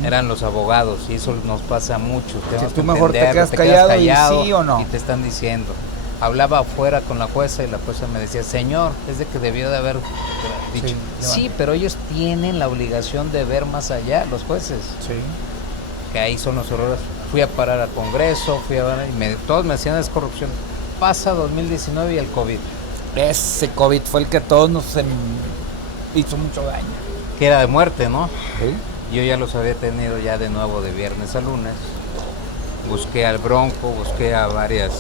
Eran los abogados y eso nos pasa mucho. Si tú mejor te quedas callado y sí o no. Y te están diciendo. Hablaba afuera con la jueza y la jueza me decía, señor, es de que debió de haber dicho. Sí, pero ellos tienen la obligación de ver más allá, los jueces. Sí. Que ahí son los errores. Fui a parar al Congreso, todos me hacían es corrupción. Pasa 2019 y el COVID. Ese COVID fue el que a todos nos hizo mucho daño. Que era de muerte, ¿no? Sí. Yo ya los había tenido ya de nuevo de viernes a lunes. Busqué al Bronco, busqué a varias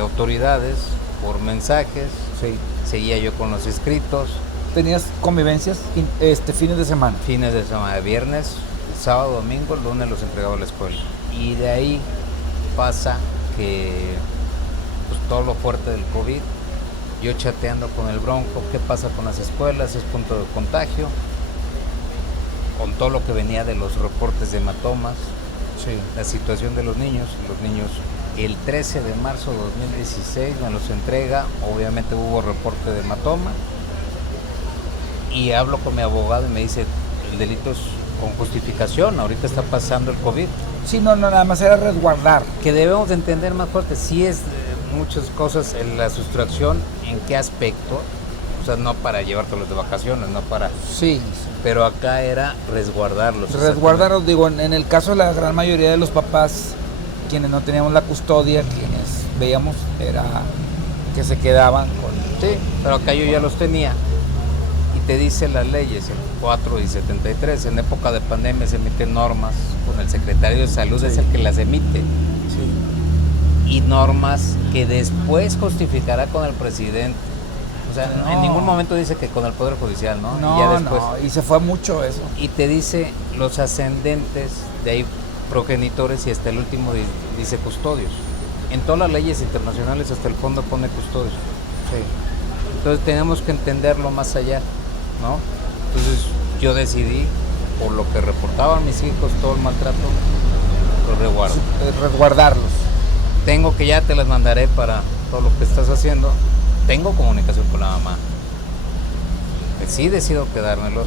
autoridades por mensajes. Sí. Seguía yo con los escritos. ¿Tenías convivencias fines de semana? Fines de semana, viernes, sábado, domingo, lunes los entregaba a la escuela. Y de ahí pasa que pues, todo lo fuerte del COVID, yo chateando con el Bronco, qué pasa con las escuelas, es punto de contagio, con todo lo que venía de los reportes de hematomas, la situación de los niños el 13 de marzo de 2016 me los entrega, obviamente hubo reporte de hematoma, y hablo con mi abogado y me dice, el delito es con justificación, ahorita está pasando el COVID. Sí, no, nada más era resguardar. Que debemos de entender más fuerte, sí es muchas cosas en la sustracción, ¿en qué aspecto? O sea, no para llevártelos de vacaciones, no para... Sí. Pero acá era resguardarlos. Resguardarlos, digo, en el caso de la gran mayoría de los papás, quienes no teníamos la custodia, quienes veíamos, era que se quedaban con... Sí, pero acá yo ya los tenía. Y te dice las leyes, el 4 y 73, en época de pandemia se emiten normas, con el secretario de salud es el que las emite. Sí. Y normas que después justificará con el presidente. O sea, en ningún momento dice que con el Poder Judicial, ¿no? No, y ya después, y se fue mucho eso. Y te dice los ascendentes, de ahí progenitores, y hasta el último dice custodios. En todas las leyes internacionales hasta el fondo pone custodios. Sí. Entonces tenemos que entenderlo más allá, ¿no? Entonces yo decidí, por lo que reportaban mis hijos, todo el maltrato, los resguardo. Resguardarlos. Tengo que ya te las mandaré para todo lo que estás haciendo. Tengo comunicación con la mamá. Sí decido quedármelos.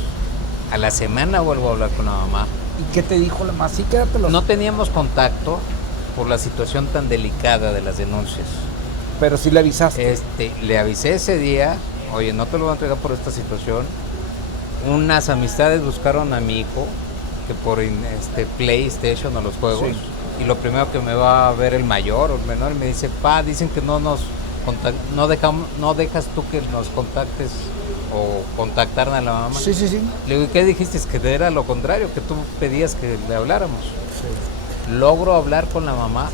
A la semana vuelvo a hablar con la mamá. ¿Y qué te dijo la mamá? Sí, quédatelos. No teníamos contacto por la situación tan delicada de las denuncias. Pero sí le avisaste. Le avisé ese día, oye, no te lo voy a entregar por esta situación. Unas amistades buscaron a mi hijo, que por PlayStation o los juegos, sí. Y lo primero que me va a ver el mayor o el menor, y me dice, pa, dicen que no dejas tú que nos contactes o contactaran a la mamá. Sí. Le digo, ¿qué dijiste? Es que era lo contrario, que tú pedías que le habláramos. Sí. Logro hablar con la mamá.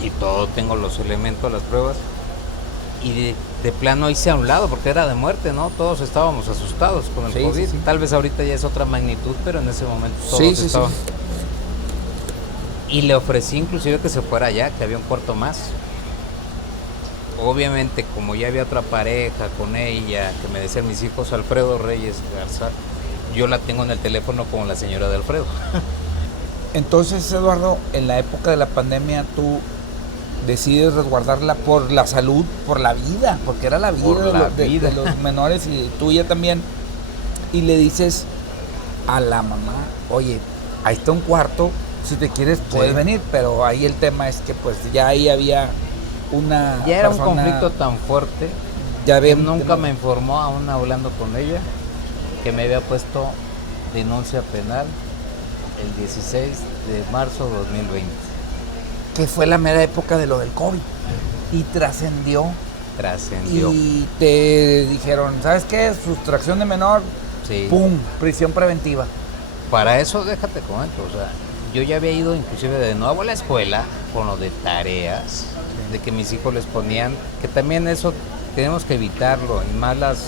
Sí. Y todo, tengo los elementos, las pruebas, y de plano hice a un lado porque era de muerte, ¿no? Todos estábamos asustados con el COVID. Sí. Tal vez ahorita ya es otra magnitud, pero en ese momento todos estaban. Sí. Y le ofrecí inclusive que se fuera allá, que había un cuarto más. Obviamente, como ya había otra pareja con ella, que me decían mis hijos, Alfredo Reyes Garza, yo la tengo en el teléfono como la señora de Alfredo. Entonces, Eduardo, en la época de la pandemia, tú decides resguardarla por la salud, por la vida, porque era la vida, de los menores y tuya también. Y le dices a la mamá, oye, ahí está un cuarto, si te quieres puedes venir, pero ahí el tema es que pues ya ahí había una... Ya era un conflicto tan fuerte, que nunca me informó, aún hablando con ella, que me había puesto denuncia penal el 16 de marzo de 2020. Que fue la mera época de lo del COVID. Y trascendió. Y te dijeron, ¿sabes qué? Sustracción de menor, sí. ¡Pum! Prisión preventiva. Para eso, déjate comento, o sea, yo ya había ido inclusive de nuevo a la escuela con lo de tareas, de que mis hijos les ponían, que también eso tenemos que evitarlo, y más las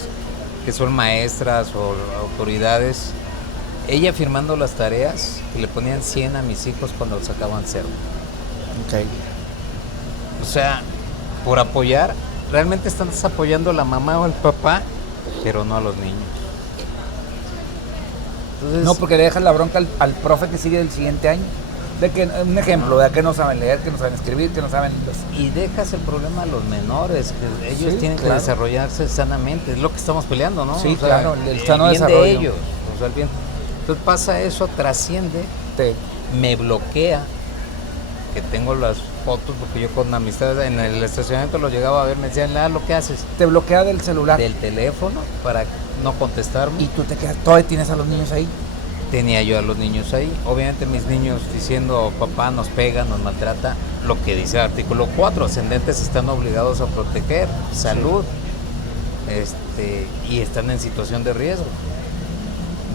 que son maestras o autoridades, ella firmando las tareas, que le ponían 100 a mis hijos cuando sacaban 0. Ok. O sea, por apoyar, realmente estás apoyando a la mamá o al papá, pero no a los niños. Entonces, No, porque le dejas la bronca al profe que sigue el siguiente año. De que, un ejemplo, de que no saben leer, que no saben escribir, que no saben... y dejas el problema a los menores, que ellos Sí, tienen claro. que desarrollarse sanamente, es lo que estamos peleando, ¿no? Sí, O sea, claro, el sano bien desarrollo. de ellos, o sea, el bien. Entonces pasa eso, trasciende, me bloquea, que tengo las fotos, porque yo con amistades en el estacionamiento lo llegaba a ver, me decían, lo que haces Te bloquea del celular. del teléfono para no contestarme. Y tú te quedas, todavía tienes a los niños ahí. Tenía yo a los niños ahí, obviamente mis niños diciendo, papá nos pega, nos maltrata, lo que dice el artículo 4, ascendentes están obligados a proteger salud, y están en situación de riesgo.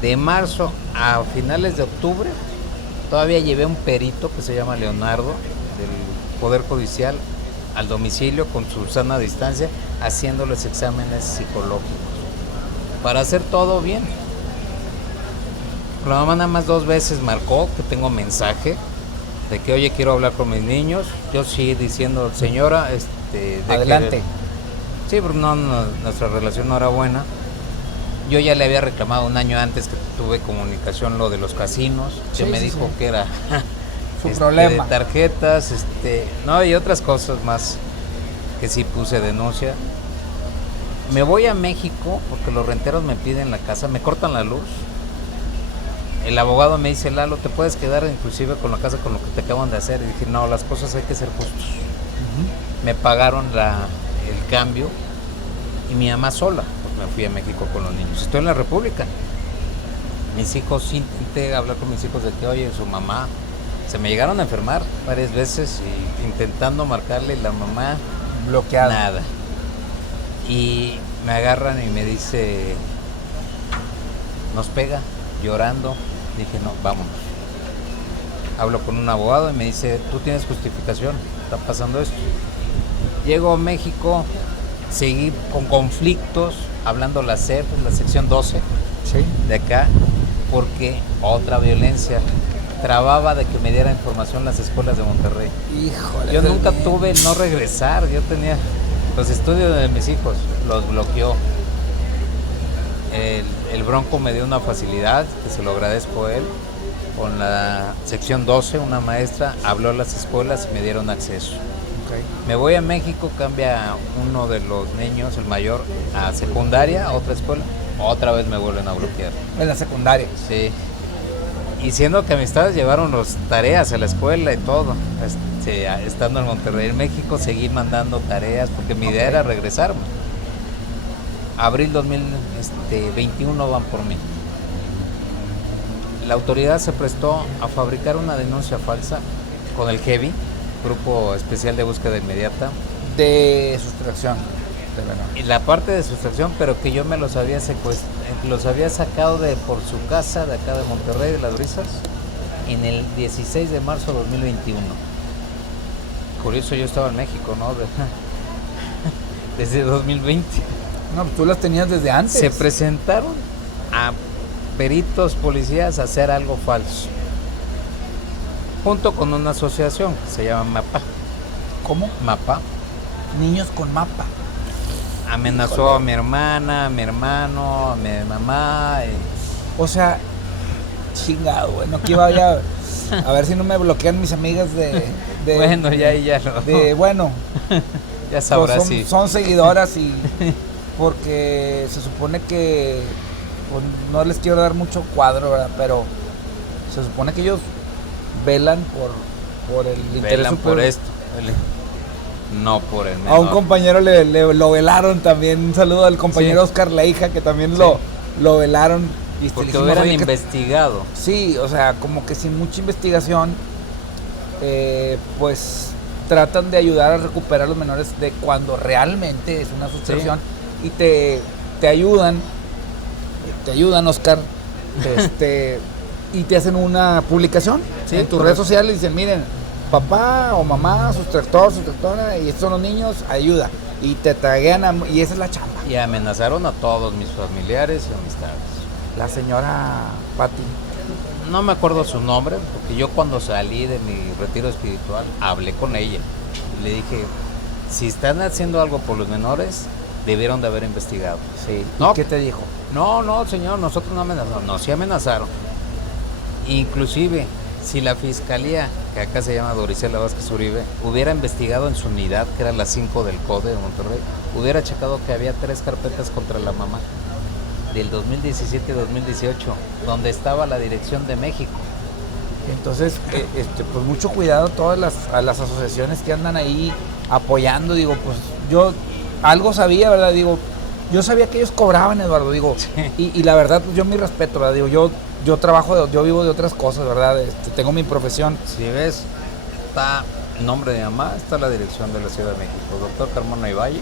De marzo a finales de octubre, todavía llevé un perito que se llama Leonardo, del Poder Judicial, al domicilio con su sana distancia, haciéndoles exámenes psicológicos, para hacer todo bien. La mamá nada más 2 veces marcó que tengo mensaje de que, oye, quiero hablar con mis niños. Yo sí diciendo, señora, Adelante. Sí, porque nuestra relación no era buena. Yo ya le había reclamado un año antes que tuve comunicación lo de los casinos, que Sí, me sí, dijo sí. que era Su problema. de tarjetas, no, y otras cosas más que sí puse denuncia. Me voy a México porque los renteros me piden la casa, me cortan la luz. El abogado me dice, Lalo, te puedes quedar inclusive con la casa con lo que te acaban de hacer. Y dije, no, las cosas hay que ser justos. Me pagaron el cambio y mi mamá sola, pues me fui a México con los niños. Estoy en la República. Mis hijos, sí intenté hablar con mis hijos de que, oye, su mamá, se me llegaron a enfermar varias veces y intentando marcarle, la mamá, Bloqueada. nada. Y me agarran y me dice, nos pega, llorando. Dije, no, vámonos. Hablo con un abogado y me dice, tú tienes justificación, está pasando esto. Llego a México, seguí con conflictos, hablando la SEP, la sección 12 Sí. de acá, porque otra violencia trababa de que me diera información las escuelas de Monterrey. Híjole. Yo eso es nunca bien. tuve no regresar, yo tenía los estudios de mis hijos, los bloqueó. El Bronco me dio una facilidad, que se lo agradezco a él, con la sección 12, una maestra habló a las escuelas y me dieron acceso. Okay. Me voy a México, cambia uno de los niños, el mayor, a secundaria, a otra escuela, otra vez me vuelven a bloquear. En la secundaria. Sí. Y siendo que amistades llevaron las tareas a la escuela y todo, estando en Monterrey, en México, seguí mandando tareas porque mi idea era regresarme. Abril 2021 van por mí. La autoridad se prestó a fabricar una denuncia falsa con el GEBI, Grupo Especial de Búsqueda Inmediata, De sustracción. De verdad. y la parte de sustracción, pero que yo me los había los había sacado de por su casa de acá de Monterrey, de Las Brisas, en el 16 de marzo de 2021. Curioso, yo estaba en México, ¿no? Desde 2020. No, pues tú las tenías desde antes. Se presentaron a peritos, policías a hacer algo falso, junto con una asociación que se llama MAPA. ¿Cómo? MAPA Niños con mapa. amenazó Híjole. a mi hermana, a mi hermano, a mi mamá. O sea, chingado, güey. No que vaya a ver si no me bloquean mis amigas de Bueno, ya ahí ya lo. bueno, Ya sabrás pues si. son seguidoras y porque se supone que pues, no les quiero dar mucho cuadro, ¿verdad? Pero se supone que ellos velan por el interés Velan por superior. esto. No por el A un menor. compañero lo velaron también. Un saludo al compañero Sí. Oscar Leija, que también Sí. lo velaron. Y le Porque dijimos, hubieran "Oye, que-". investigado. Sí, o sea, como que sin mucha investigación, pues tratan de ayudar a recuperar a los menores de cuando realmente es una sustracción. Y te ayudan, Oscar, y te hacen una publicación en tus redes sociales y dicen, miren, papá o mamá, sustractor, sustractora, y estos son los niños, ayuda. Y te taguean y esa es la chamba. Y amenazaron a todos mis familiares y amistades. La señora Pati. No me acuerdo su nombre, porque yo cuando salí de mi retiro espiritual hablé con ella. Y le dije, si están haciendo algo por los menores, debieron de haber investigado. Sí. No. ¿Y qué te dijo? No, señor, nosotros no amenazamos. No, sí amenazaron. Inclusive, si la fiscalía, que acá se llama Doricela Vázquez Uribe, hubiera investigado en su unidad, que era la 5 del CODE de Monterrey, hubiera checado que había 3 carpetas contra la mamá del 2017 y 2018, donde estaba la Dirección de México. Entonces, pues mucho cuidado todas a las asociaciones que andan ahí apoyando. Digo, pues yo algo sabía, ¿verdad? Digo, yo sabía que ellos cobraban, Eduardo, digo, sí. y la verdad, pues yo mi respeto, ¿verdad? Digo, yo trabajo, yo vivo de otras cosas, ¿verdad? Tengo mi profesión. Si ves, está el nombre de mi mamá, está la dirección de la Ciudad de México, doctor Carmona y Valle.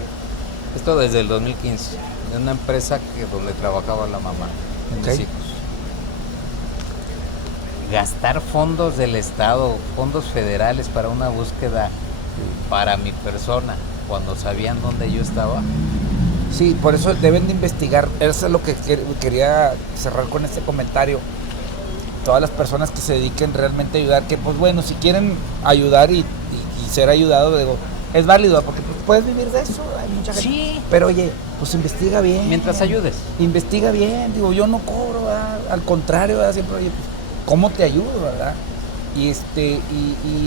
Esto desde el 2015, de una empresa donde trabajaba la mamá, mis hijos. Gastar fondos del Estado, fondos federales para una búsqueda para mi persona, cuando sabían dónde yo estaba. Sí, por eso deben de investigar. Eso es lo que quería cerrar con este comentario. Todas las personas que se dediquen realmente a ayudar, que pues bueno, si quieren ayudar y ser ayudado, digo, es válido, porque pues, puedes vivir de eso, hay mucha gente. Sí. Pero oye, pues investiga bien. Mientras ayudes. Investiga bien, digo, yo no cobro, ¿verdad? Al contrario, ¿verdad? Siempre, oye, pues, ¿cómo te ayudo, verdad? Y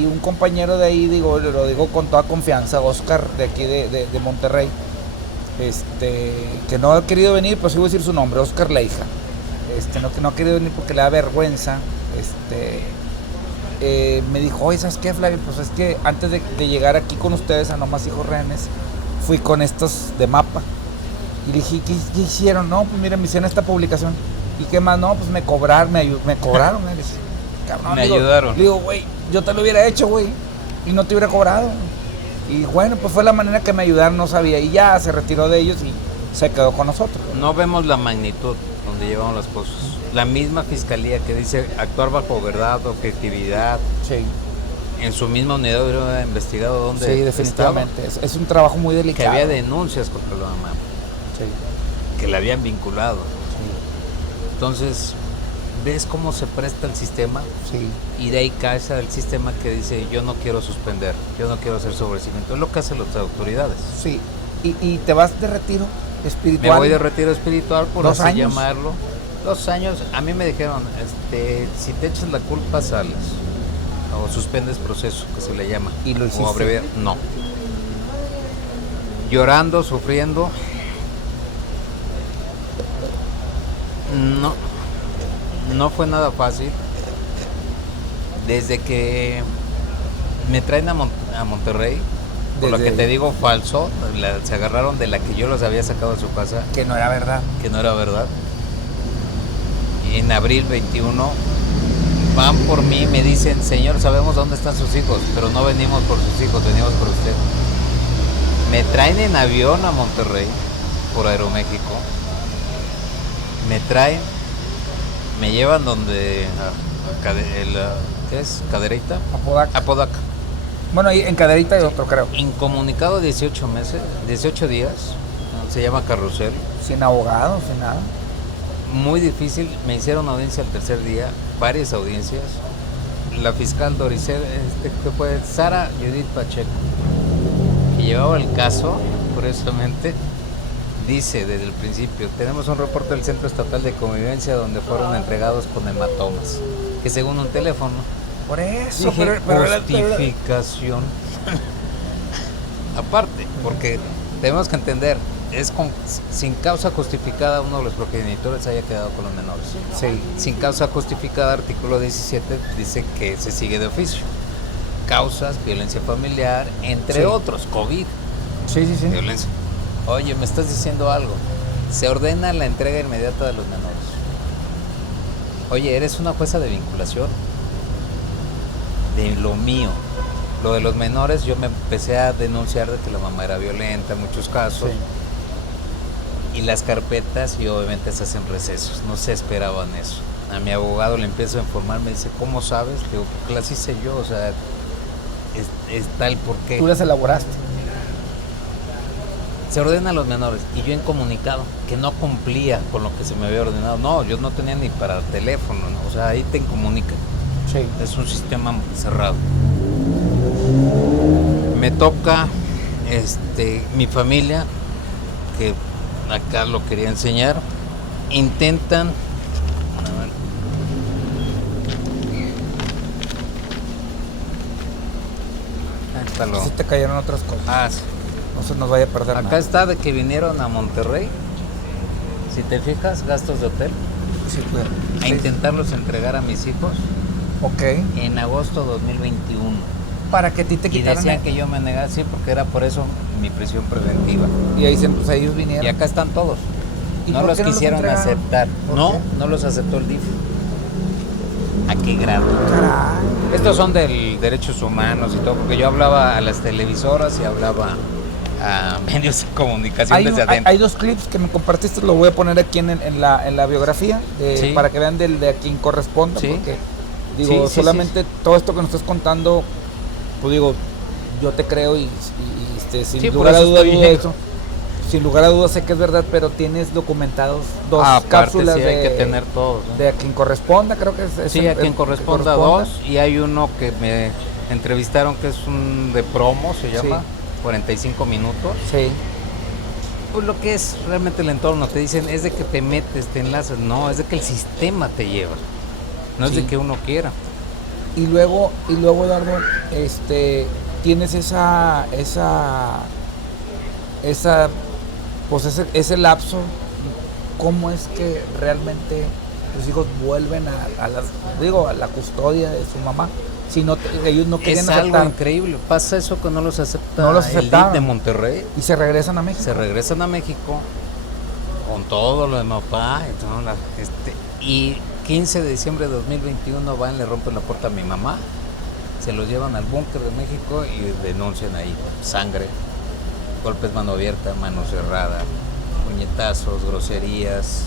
un compañero de ahí, digo, lo digo con toda confianza, Oscar, de aquí de Monterrey, que no ha querido venir, pero sí voy a decir su nombre, Oscar Leija, que no ha querido venir porque le da vergüenza, me dijo, oye, ¿sabes qué, Flavio? Pues es que antes de llegar aquí con ustedes a No Más Hijos Rehenes, fui con estos de Mapa, y le dije, ¿qué hicieron? No, pues miren, me hicieron esta publicación, ¿y qué más? No, pues me cobraron, le dije, cabrón, ayudaron. Le digo, güey, yo te lo hubiera hecho, güey, y no te hubiera cobrado. Y bueno, pues fue la manera que me ayudaron, no sabía, y ya se retiró de ellos y se quedó con nosotros. No vemos la magnitud donde llevamos las cosas. La misma fiscalía que dice actuar bajo verdad, objetividad. Sí. En su misma unidad hubiera investigado dónde sí, definitivamente. Es un trabajo muy delicado. Que había denuncias contra la mamá. Sí. Que la habían vinculado. Sí. Entonces, ¿ves cómo se presta el sistema? Sí. Y de ahí cae el sistema que dice, yo no quiero suspender, yo no quiero hacer sobreseimiento. Es lo que hacen las autoridades. Sí. ¿Y te vas de retiro espiritual? Me voy de retiro espiritual, por así años. llamarlo. 2 años. A mí me dijeron, si te echas la culpa, sales. O suspendes proceso, que se le llama. ¿Y lo hiciste? O abreviar. No. Llorando, sufriendo. No fue nada fácil. Desde que me traen a Monterrey, por lo que te digo falso, se agarraron de la que yo los había sacado de su casa. Que no era verdad. Que no era verdad. Y en abril 21 van por mí, me dicen, señor, sabemos dónde están sus hijos, pero no venimos por sus hijos, venimos por usted. Me traen en avión a Monterrey, por Aeroméxico. Me traen, me llevan donde, ¿qué es? ¿Cadereyta? Apodaca. Bueno, ahí en Cadereyta hay otro, creo. Incomunicado 18 días, se llama Carrusel. Sin abogado, sin nada. Muy difícil, me hicieron audiencia el tercer día, varias audiencias. La fiscal Doricel, que fue Sara Judith Pacheco, que llevaba el caso, curiosamente, dice desde el principio, tenemos un reporte del Centro Estatal de Convivencia donde fueron entregados con hematomas, que según un teléfono. Por eso, dije, pero justificación. Aparte, porque tenemos que entender, sin causa justificada uno de los progenitores haya quedado con los menores. Sí. Sin causa justificada, artículo 17 dice que se sigue de oficio. Causas, violencia familiar, entre otros, COVID. Sí. Violencia. Oye, me estás diciendo algo. Se ordena la entrega inmediata de los menores. Oye, eres una jueza de vinculación. De lo mío. Lo de los menores, yo me empecé a denunciar de que la mamá era violenta en muchos casos. Sí. Y las carpetas, y obviamente se hacen recesos. No se esperaban eso. a mi abogado le empiezo a informar, me dice, ¿cómo sabes? Le digo, porque las hice yo, o sea, está el porqué. Tú las elaboraste. Se ordena a los menores y yo en comunicado que no cumplía con lo que se me había ordenado. No, yo no tenía ni para teléfono, ¿no? O sea, ahí te comunican. Sí. Es un sistema cerrado. Me toca mi familia, que acá lo quería enseñar, intentan. Si te cayeron otras cosas. Ah, sí. No se nos vaya a perder Acá nada. está de que vinieron a Monterrey. Si te fijas, gastos de hotel. Sí, claro. A intentarlos entregar a mis hijos Ok. en agosto 2021. Para que a ti te Y quitaran. decían que yo me negaba, sí, porque era por eso mi prisión preventiva. Y ahí pues ellos vinieron. Y acá están todos. ¿Y No por los qué no los quisieron entregaron? aceptar. ¿Por No, qué? no los aceptó el DIF. ¿A qué grado? Caray. Estos son del derechos humanos y todo, porque yo hablaba a las televisoras y hablaba a medios de comunicación desde adentro. Hay dos clips que me compartiste, lo voy a poner aquí en la biografía, Sí. para que vean de a quien corresponda, Sí. porque digo, Sí, solamente todo esto que nos estás contando, pues digo, yo te creo y sin Sí, por lugar a eso dudas estoy dudo yendo. eso. Sin lugar a dudas sé que es verdad, pero tienes documentados dos Aparte, cápsulas sí, hay de, que tener todos, ¿no? de a quien corresponda, creo que es Sí, a quien el que corresponda dos. Y hay uno que me entrevistaron que es un de promo, se llama, 45 minutos. Sí. Pues lo que es realmente el entorno, te dicen, es de que te metes, te enlazas. No, es de que el sistema te lleva. No es Sí. de que uno quiera. Y luego Eduardo, tienes ese lapso. ¿Cómo es que realmente tus hijos vuelven a la custodia de su mamá? Si no, ellos no querían Es algo aceptar increíble. Pasa eso que no los acepta No los el DIF aceptaron. de Monterrey. y se regresan a México. Se regresan a México con todo lo de mi papá y 15 de diciembre de 2021 van, le rompen la puerta a mi mamá, se los llevan al búnker de México y denuncian ahí sangre, golpes mano abierta, mano cerrada, puñetazos, groserías,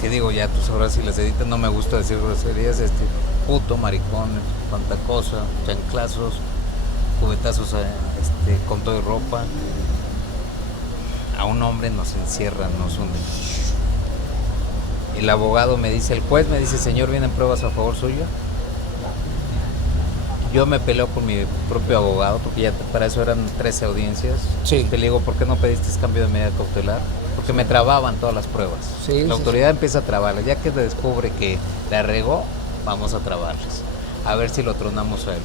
que digo, ya tú sabrás si las editas, no me gusta decir groserías, puto, maricón, cuanta cosa, chanclazos, cubetazos con todo y ropa. A un hombre nos encierran, nos hunden. El abogado me dice, el juez me dice, señor, ¿vienen pruebas a favor suyo? Yo me peleo con mi propio abogado, porque ya para eso eran 13 audiencias. Sí. Te le digo, ¿por qué no pediste cambio de medida cautelar? Porque me trababan todas las pruebas. Sí, la sí, autoridad empieza a trabarlas. Ya que descubre que la regó, vamos a trabarlas. A ver si lo tronamos a él.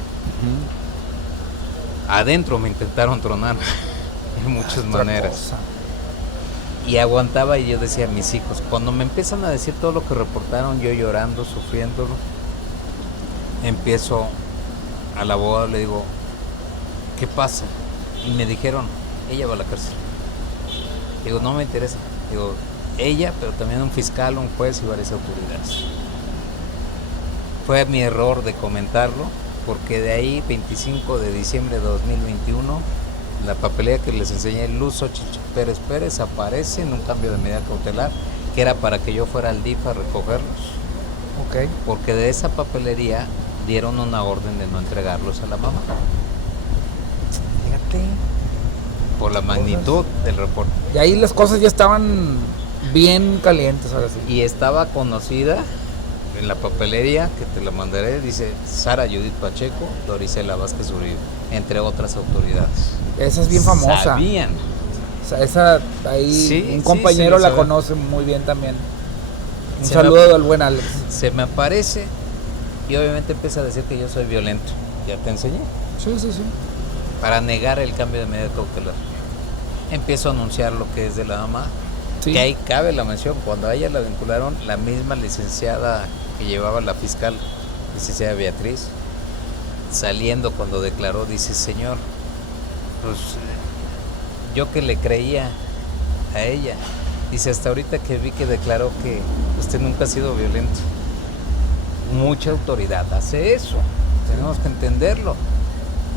Adentro me intentaron tronar de muchas Otra maneras. cosa. Y aguantaba y yo decía a mis hijos, cuando me empiezan a decir todo lo que reportaron, yo llorando, sufriéndolo, empiezo al abogado, le digo, ¿qué pasa? Y me dijeron, ella va a la cárcel. Digo, no me interesa. Digo, ella, pero también un fiscal, un juez y varias autoridades. Fue mi error de comentarlo, porque de ahí, 25 de diciembre de 2021, la papelera que les enseñé, Luz Xochitl Pérez Pérez, aparece en un cambio de medida cautelar, que era para que yo fuera al DIF a recogerlos. Ok. Porque de esa papelería dieron una orden de no entregarlos a la mamá. Fíjate. Por la magnitud del reporte. Y ahí las cosas ya estaban bien calientes, ahora sí. Y estaba conocida en la papelería, que te la mandaré, dice Sara Judith Pacheco, Dorisela Vázquez Uribe, entre otras autoridades. Esa es bien famosa. Sabían. O sea, esa ahí Sí, un sí, compañero sí lo la sabe. conoce muy bien también. Un Se saludo me- al buen Alex. Se me aparece y obviamente empieza a decir que yo soy violento. Ya te enseñé. Sí, sí, sí. Para negar el cambio de medida cautelar. Empiezo a anunciar lo que es de la mamá. Sí. Que ahí cabe la mención. Cuando a ella la vincularon, la misma licenciada que llevaba la fiscal, licenciada Beatriz, saliendo cuando declaró, dice, señor, pues yo que le creía a ella, dice, hasta ahorita que vi que declaró que usted nunca ha sido violento. Mucha autoridad hace eso, tenemos que entenderlo,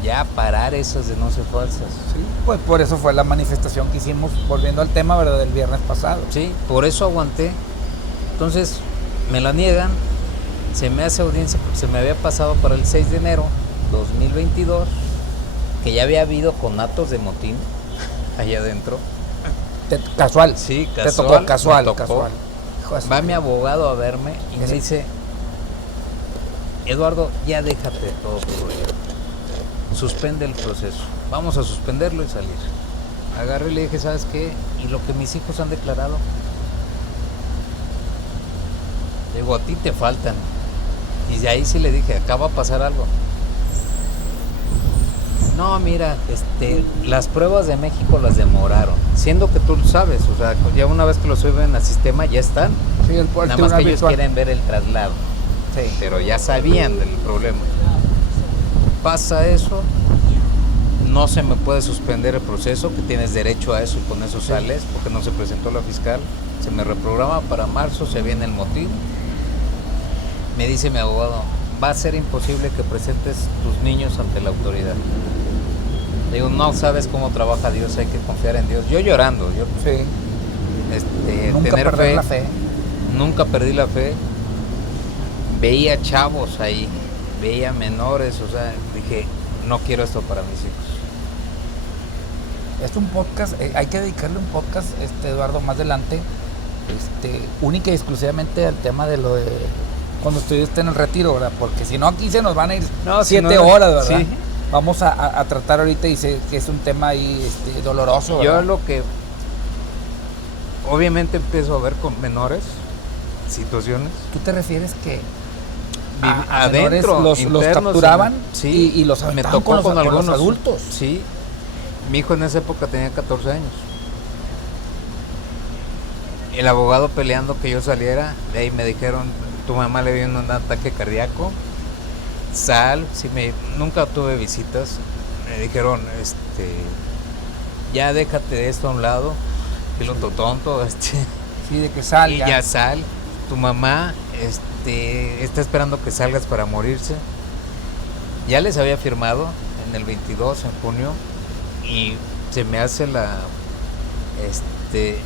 ya parar esas denuncias falsas. Sí, pues por eso fue la manifestación que hicimos, volviendo al tema, ¿verdad?, del viernes pasado. Sí, por eso aguanté Entonces me la niegan, se me hace audiencia porque se me había pasado para el 6 de enero 2022, que ya había habido conatos de motín allá adentro. Casual. Sí, Te casual. tocó casual, me tocó. casual. Hijo de su Va mi madre. abogado a verme y me Sí. dice, Eduardo, ya déjate de todo tu rollo. Suspende el proceso. Vamos a suspenderlo y salir. Agarré y le dije, ¿sabes qué? ¿Y lo que mis hijos han declarado? Digo, a ti te faltan. Y de ahí sí le dije, acá va a pasar algo. No, mira, las pruebas de México las demoraron. Siendo que tú sabes, o sea, ya una vez que lo suben al sistema ya están. Sí, el Nada más tribunal que ellos virtual. quieren ver el traslado. Sí. Pero ya sabían del problema. Pasa eso, no se me puede suspender el proceso, que tienes derecho a eso y con eso sales, porque no se presentó la fiscal. Se me reprograma para marzo, se viene el motín. Me dice mi abogado, va a ser imposible que presentes tus niños ante la autoridad. Digo, no sabes cómo trabaja Dios, hay que confiar en Dios. Yo llorando, Sí. Nunca tener perder la fe. Nunca perdí la fe. Veía chavos ahí, veía menores, o sea, dije, no quiero esto para mis hijos. Es un podcast, hay que dedicarle un podcast, Eduardo, más adelante, única y exclusivamente al tema de lo de cuando estuviste en el retiro, ¿verdad? Porque si no, aquí se nos van a ir No, si 7 no, horas, ¿verdad? sí. Vamos a tratar ahorita y sé que es un tema ahí doloroso, Yo ¿verdad? lo que obviamente empiezo a ver con menores situaciones. ¿Tú te refieres que Adentro, menores los internos, capturaban sí, y los me aventaban tocó con los algunos adultos? Sí, mi hijo en esa época tenía 14 años. El abogado peleando que yo saliera, de ahí me dijeron, tu mamá le dio un ataque cardíaco, nunca tuve visitas, me dijeron, ya déjate de esto a un lado, piloto tonto, Sí, de que salga. y ya sal, tu mamá está esperando que salgas para morirse. Ya les había firmado en el 22, en junio, y se me hace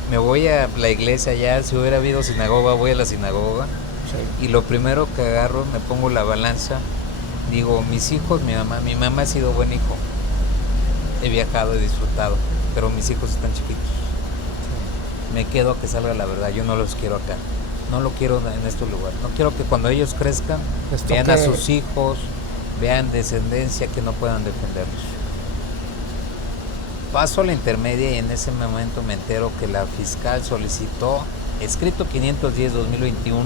me voy a la iglesia ya, si hubiera habido sinagoga, voy a la sinagoga, Sí. y lo primero que agarro, me pongo la balanza, digo, mis hijos, mi mamá ha sido buen hijo, he viajado, he disfrutado, pero mis hijos están chiquitos. Me quedo a que salga la verdad, yo no los quiero acá, no lo quiero en este lugar, no quiero que cuando ellos crezcan Les vean a toque- sus hijos, vean descendencia que no puedan defenderlos. Paso a la intermedia y en ese momento me entero que la fiscal solicitó, escrito 510-2021,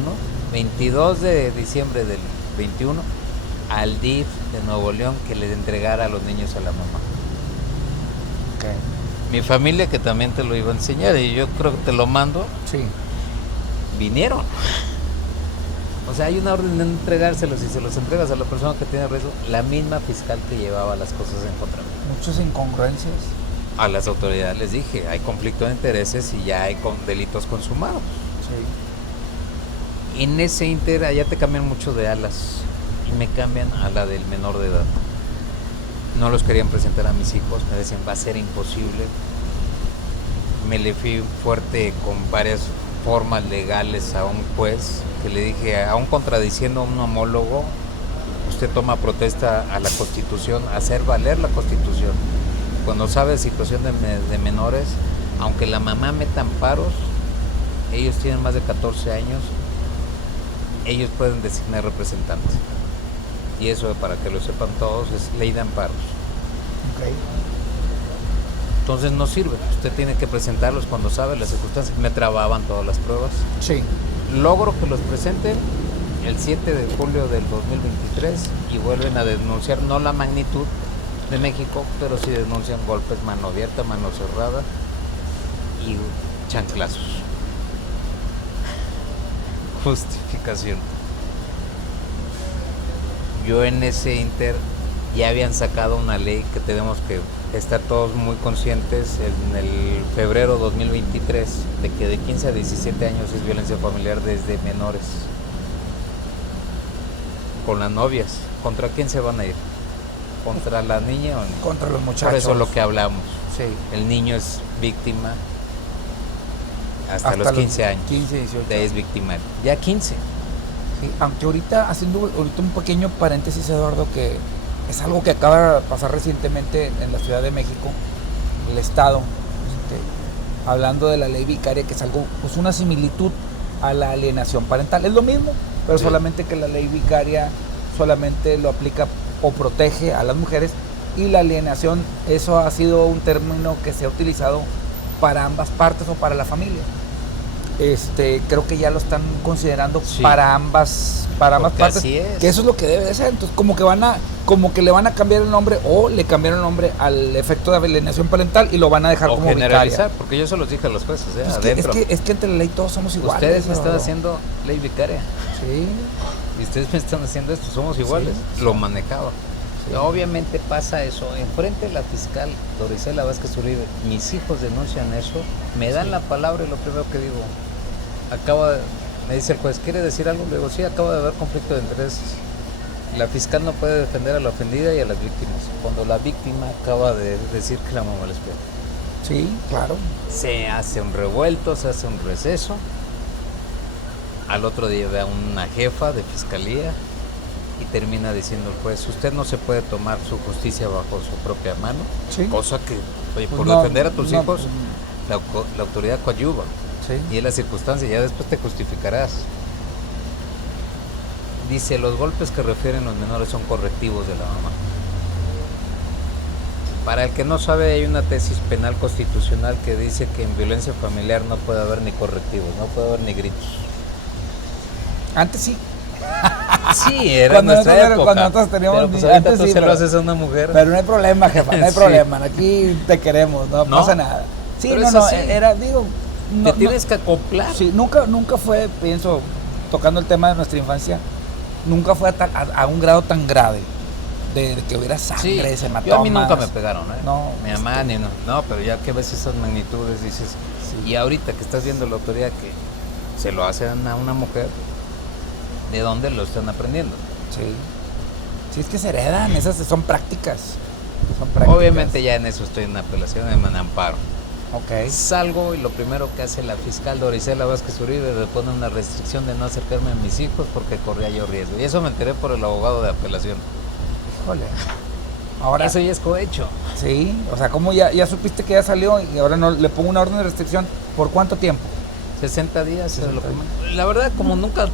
22 de diciembre del 21, al DIF de Nuevo León que le entregara a los niños a la mamá. Ok. Mi familia, que también te lo iba a enseñar y yo creo que te lo mando, Sí. vinieron. O sea, hay una orden de entregárselos y se los entregas a la persona que tiene riesgo, la misma fiscal que llevaba las cosas en contra mí. Muchas incongruencias. A las autoridades les dije, hay conflicto de intereses y ya hay delitos consumados. Sí. En ese inter, allá te cambian mucho de alas y me cambian a la del menor de edad. No los querían presentar a mis hijos, me decían, va a ser imposible. Me le fui fuerte con varias formas legales a un juez, que le dije, aún contradiciendo a un homólogo, usted toma protesta a la Constitución, hacer valer la Constitución. Cuando sabe situación de menores, aunque la mamá meta amparos, ellos tienen más de 14 años, ellos pueden designar representantes. Y eso, para que lo sepan todos, es ley de amparos. Ok. Entonces no sirve, usted tiene que presentarlos cuando sabe las circunstancias. Me trababan todas las pruebas. Sí. Logro que los presenten el 7 de julio del 2023 y vuelven a denunciar, no la magnitud de México, pero sí denuncian golpes, mano abierta, mano cerrada y chanclazos. Justificación. Yo en ese inter ya habían sacado una ley que tenemos que estar todos muy conscientes en el febrero 2023 de que de 15 a 17 años es violencia familiar desde menores. Con las novias, ¿contra quién se van a ir? ¿Contra la niña o no? Contra los muchachos. Por eso lo que hablamos. Sí. El niño es víctima. hasta los 15 años 15, 18. de es victimario. Ya 15. Sí, aunque haciendo un pequeño paréntesis, Eduardo, que es algo que acaba de pasar recientemente en la Ciudad de México, el Estado, hablando de la ley vicaria, que es algo, pues una similitud a la alienación parental. Es lo mismo, pero Sí. solamente que la ley vicaria solamente lo aplica o protege a las mujeres, y la alienación, eso ha sido un término que se ha utilizado para ambas partes o para la familia. Creo que ya lo están considerando Sí. para ambas Porque partes, así es. que eso es lo que debe de ser. Entonces como que le van a cambiar el nombre, o le cambiaron el nombre al efecto de alienación parental y lo van a dejar O como generalizar, vicaria. porque yo se los dije a los jueces, Es adentro. que entre la ley todos somos iguales. Ustedes me están Eduardo. haciendo ley vicaria Sí. y ustedes me están haciendo esto, somos iguales. Sí. Lo manejaba. Sí. Obviamente pasa eso. Enfrente de la fiscal Dorisela Vázquez Uribe, mis hijos denuncian eso, me dan la palabra y lo primero que digo, me dice el juez, ¿quiere decir algo? Le digo, sí, acaba de haber conflicto de intereses. La fiscal no puede defender a la ofendida y a las víctimas, cuando la víctima acaba de decir que la mamá les pega. Sí, claro. Se hace un revuelto, se hace un receso. Al otro día ve a una jefa de fiscalía y termina diciendo el juez, usted no se puede tomar su justicia bajo su propia mano, Sí. cosa que, oye, Pues por no, defender a tus no, hijos, la autoridad coadyuva. Sí. Y es la circunstancia, ya después te justificarás. Dice, los golpes que refieren los menores son correctivos de la mamá. Para el que no sabe, hay una tesis penal constitucional que dice que en violencia familiar no puede haber ni correctivos, no puede haber ni gritos. Antes sí. Sí, era Cuando nuestra nosotros- época. cuando nosotros teníamos pero pues ni- ahorita antes tú sí, se lo pero- haces a una mujer. Pero no hay problema, jefa, no hay Sí. problema. Aquí te queremos, no, No. pasa nada. Sí, Pero no, es no, así. era, digo, no, Te tienes que acoplar. sí, nunca fue, pienso, tocando el tema de nuestra infancia, nunca fue a un grado tan grave de que hubiera sangre, se mató. Yo a mí nunca me pegaron, ¿eh? No, Mi mamá ni no. No, pero ya que ves esas magnitudes dices, y ahorita que estás viendo la autoridad que se lo hacen a una mujer, ¿de dónde lo están aprendiendo? Sí. Sí, es que se heredan, esas son prácticas. Son prácticas. Obviamente ya en eso estoy en apelación, en amparo. Ok. Salgo y lo primero que hace la fiscal Dorisela Vázquez Uribe me pone una restricción de no acercarme a mis hijos porque corría yo riesgo. Y eso me enteré por el abogado de apelación. Híjole. Ahora Eso ya es cohecho. sí, o sea, ¿cómo ya supiste que ya salió y ahora no le pongo una orden de restricción? ¿Por cuánto tiempo? 60 días. 60 es lo que la verdad, como nunca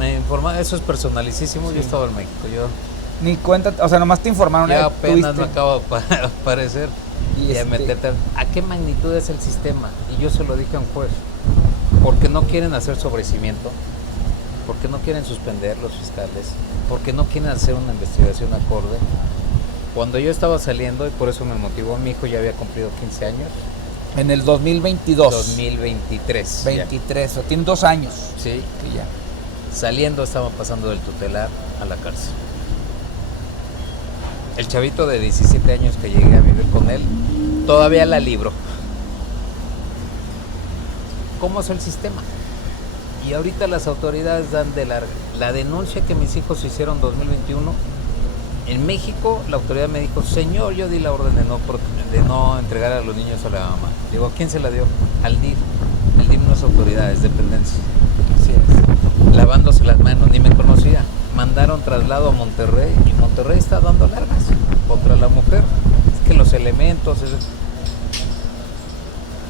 me informaba, eso es personalicísimo. Sí. Yo estaba en México. Yo Ni cuenta, o sea, nomás te informaron. ya apenas tuviste. me acabo de aparecer Y y a meterte. ¿A qué magnitud es el sistema? Y yo se lo dije a un juez. Porque no quieren hacer sobrecimiento, porque no quieren suspender los fiscales, porque no quieren hacer una investigación acorde. Cuando yo estaba saliendo, y por eso me motivó, mi hijo ya había cumplido 15 años, En el 2022. 2023. ya. 23, o sea, tiene 2 años. Sí, Que ya. saliendo estaba pasando del tutelar a la cárcel. El chavito de 17 años que llegué a vivir con él, todavía la libro. ¿Cómo es el sistema? Y ahorita las autoridades dan de larga. La denuncia que mis hijos hicieron en 2021, en México la autoridad me dijo, señor, yo di la orden de no entregar a los niños a la mamá. Digo, ¿a quién se la dio? Al DIF. El DIF no es autoridad, es dependencia. Así es. Lavándose las manos, ni me conocía. Mandaron traslado a Monterrey y Monterrey está dando largas contra la mujer. Es que los elementos,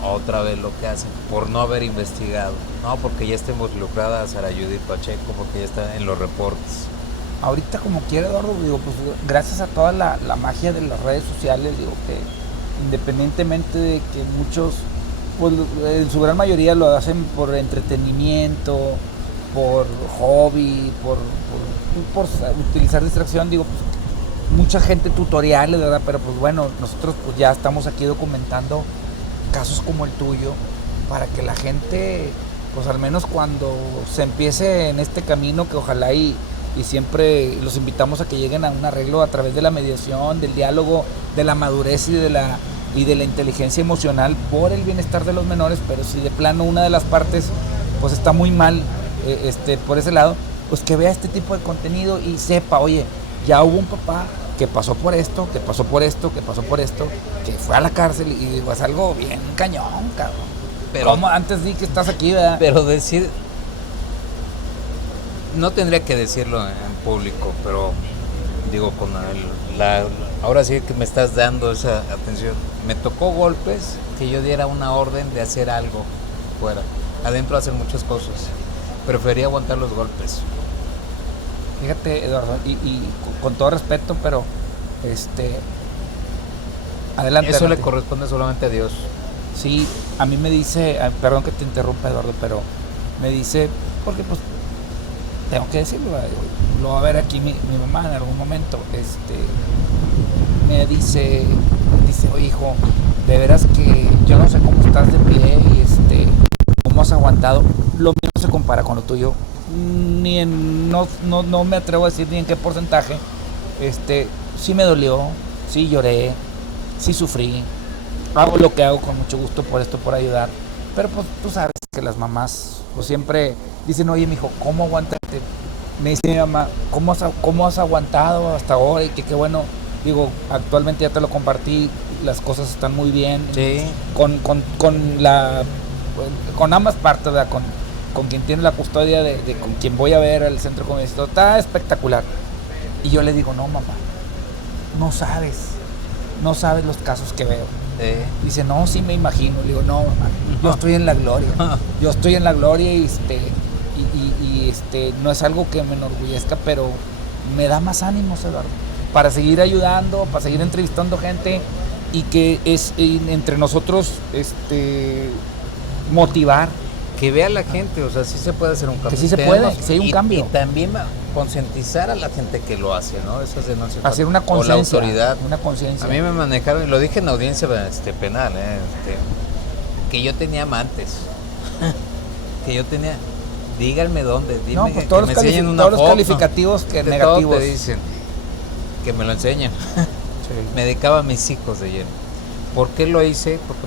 otra vez lo que hacen, por no haber investigado. No, porque ya está involucrada Sara Judith Pacheco, porque ya está en los reportes. Ahorita como quiera, Eduardo, digo, pues gracias a toda la magia de las redes sociales, digo que independientemente de que muchos, pues en su gran mayoría lo hacen por entretenimiento, por hobby, por utilizar distracción, digo, pues mucha gente tutoriales, ¿verdad? Pero pues bueno, nosotros pues ya estamos aquí documentando casos como el tuyo para que la gente, pues al menos cuando se empiece en este camino, que ojalá y siempre los invitamos a que lleguen a un arreglo a través de la mediación, del diálogo, de la madurez y de la inteligencia emocional por el bienestar de los menores, pero si de plano una de las partes pues está muy mal por ese lado, pues que vea este tipo de contenido y sepa, oye, ya hubo un papá que pasó por esto, que pasó por esto, que pasó por esto, que fue a la cárcel y digo, es algo bien cañón, cabrón. Pero, ¿cómo? Antes di que estás aquí, ¿verdad? pero decir, no tendría que decirlo en público, pero digo, con ahora sí que me estás dando esa atención. Me tocó golpes que yo diera una orden de hacer algo fuera. Adentro hacer muchas cosas. Prefería aguantar los golpes. Fíjate, Eduardo, y con todo respeto, pero adelante. Eso adelante. le corresponde solamente a Dios. Sí, a mí me dice, perdón que te interrumpa, Eduardo, pero me dice, porque pues tengo que decirlo, lo va a ver aquí mi mamá en algún momento, me dice, oye hijo, de veras que yo no sé cómo estás de pie y cómo has aguantado, lo mío no se compara con lo tuyo, no me atrevo a decir ni en qué porcentaje, sí me dolió, sí lloré, sí sufrí, hago lo que hago con mucho gusto por ayudar, pero pues tú sabes que las mamás pues siempre dicen, oye mijo, ¿cómo aguantaste? Me dice mi mamá, ¿cómo has aguantado hasta ahora? Y que qué bueno, digo, actualmente ya te lo compartí, las cosas están muy bien, Sí. con ambas partes, ¿verdad? Con quien tiene la custodia de con quien voy a ver al centro comercial, está espectacular. Y yo le digo, no mamá, no sabes los casos que veo. Dice, no, sí me imagino. Le digo, no mamá, yo estoy en la gloria, y no es algo que me enorgullezca, pero me da más ánimos, Eduardo, para seguir ayudando, para seguir entrevistando gente y que es entre nosotros motivar. Que vea la gente, o sea, sí se puede hacer un cambio. Que sí se puede, sí hay un cambio. Y también concientizar a la gente que lo hace, ¿no? Esas denuncias. Hacer una conciencia. O la autoridad. Una conciencia. A mí me manejaron, y lo dije en audiencia penal, que yo tenía amantes. Que yo tenía... Díganme dónde, dime no, pues que todos me los enseñen una todos los foto. calificativos que De negativos. todo te dicen que me lo enseñan. Sí. Me dedicaba a mis hijos de lleno. ¿Por qué lo hice? Porque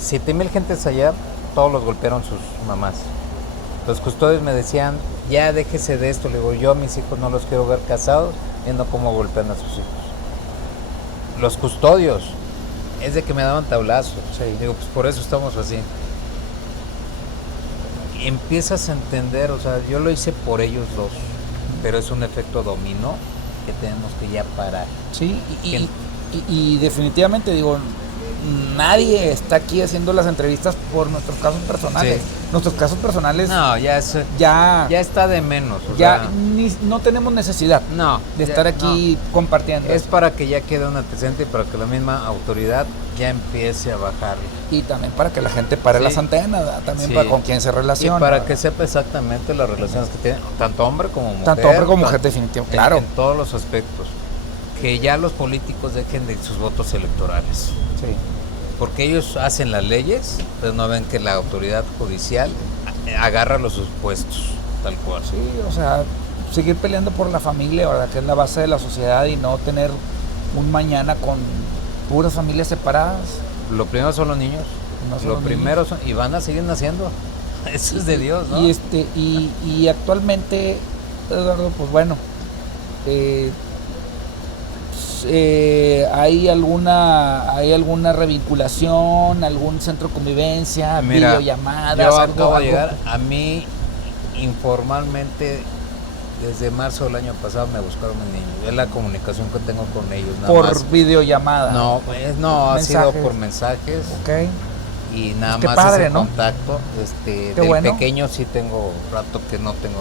7,000 gentes allá, todos los golpearon sus mamás. Los custodios me decían, ya déjese de esto. Le digo, yo a mis hijos no los quiero ver casados, viendo cómo golpean a sus hijos. Los custodios, es de que me daban tablazos. Sí. Digo, pues por eso estamos así. Empiezas a entender, o sea, yo lo hice por ellos dos, pero es un efecto dominó que tenemos que ya parar. Sí, y definitivamente digo, nadie está aquí haciendo las entrevistas por nuestros casos personales. Sí. Nuestros casos personales No, ya está de menos. O ya sea, no tenemos necesidad no, de ya estar aquí compartiendo. Es para que ya quede un antecedente y para que la misma autoridad ya empiece a bajar. Y también para que la gente pare Sí. las antenas, ¿verdad? También Sí. para con quién se relaciona. Y para ¿verdad? que sepa exactamente las relaciones que tiene, tanto hombre como mujer. Tanto hombre como mujer, definitivamente. Claro. En todos los aspectos. Que ya los políticos dejen de sus votos electorales. Sí. Porque ellos hacen las leyes, pero no ven que la autoridad judicial agarra los supuestos, tal cual. Sí, o sea, seguir peleando por la familia, ¿verdad? Que es la base de la sociedad y no tener un mañana con puras familias separadas. Lo primero son los niños. No son Lo los primero son, y van a seguir naciendo. Eso es de Dios, ¿no? Y actualmente, Eduardo, pues bueno, ¿hay alguna revinculación, algún centro de convivencia, Mira, videollamadas? yo algo, acabo de algo? llegar, a mí informalmente desde marzo del año pasado me buscaron mis niños. Es la comunicación que tengo con ellos, nada Por más. videollamada. No, no, ha sido Mensajes. por mensajes. Ok. Y nada Pues qué más padre, ese ¿no? contacto. Del bueno. pequeño sí tengo rato que no tengo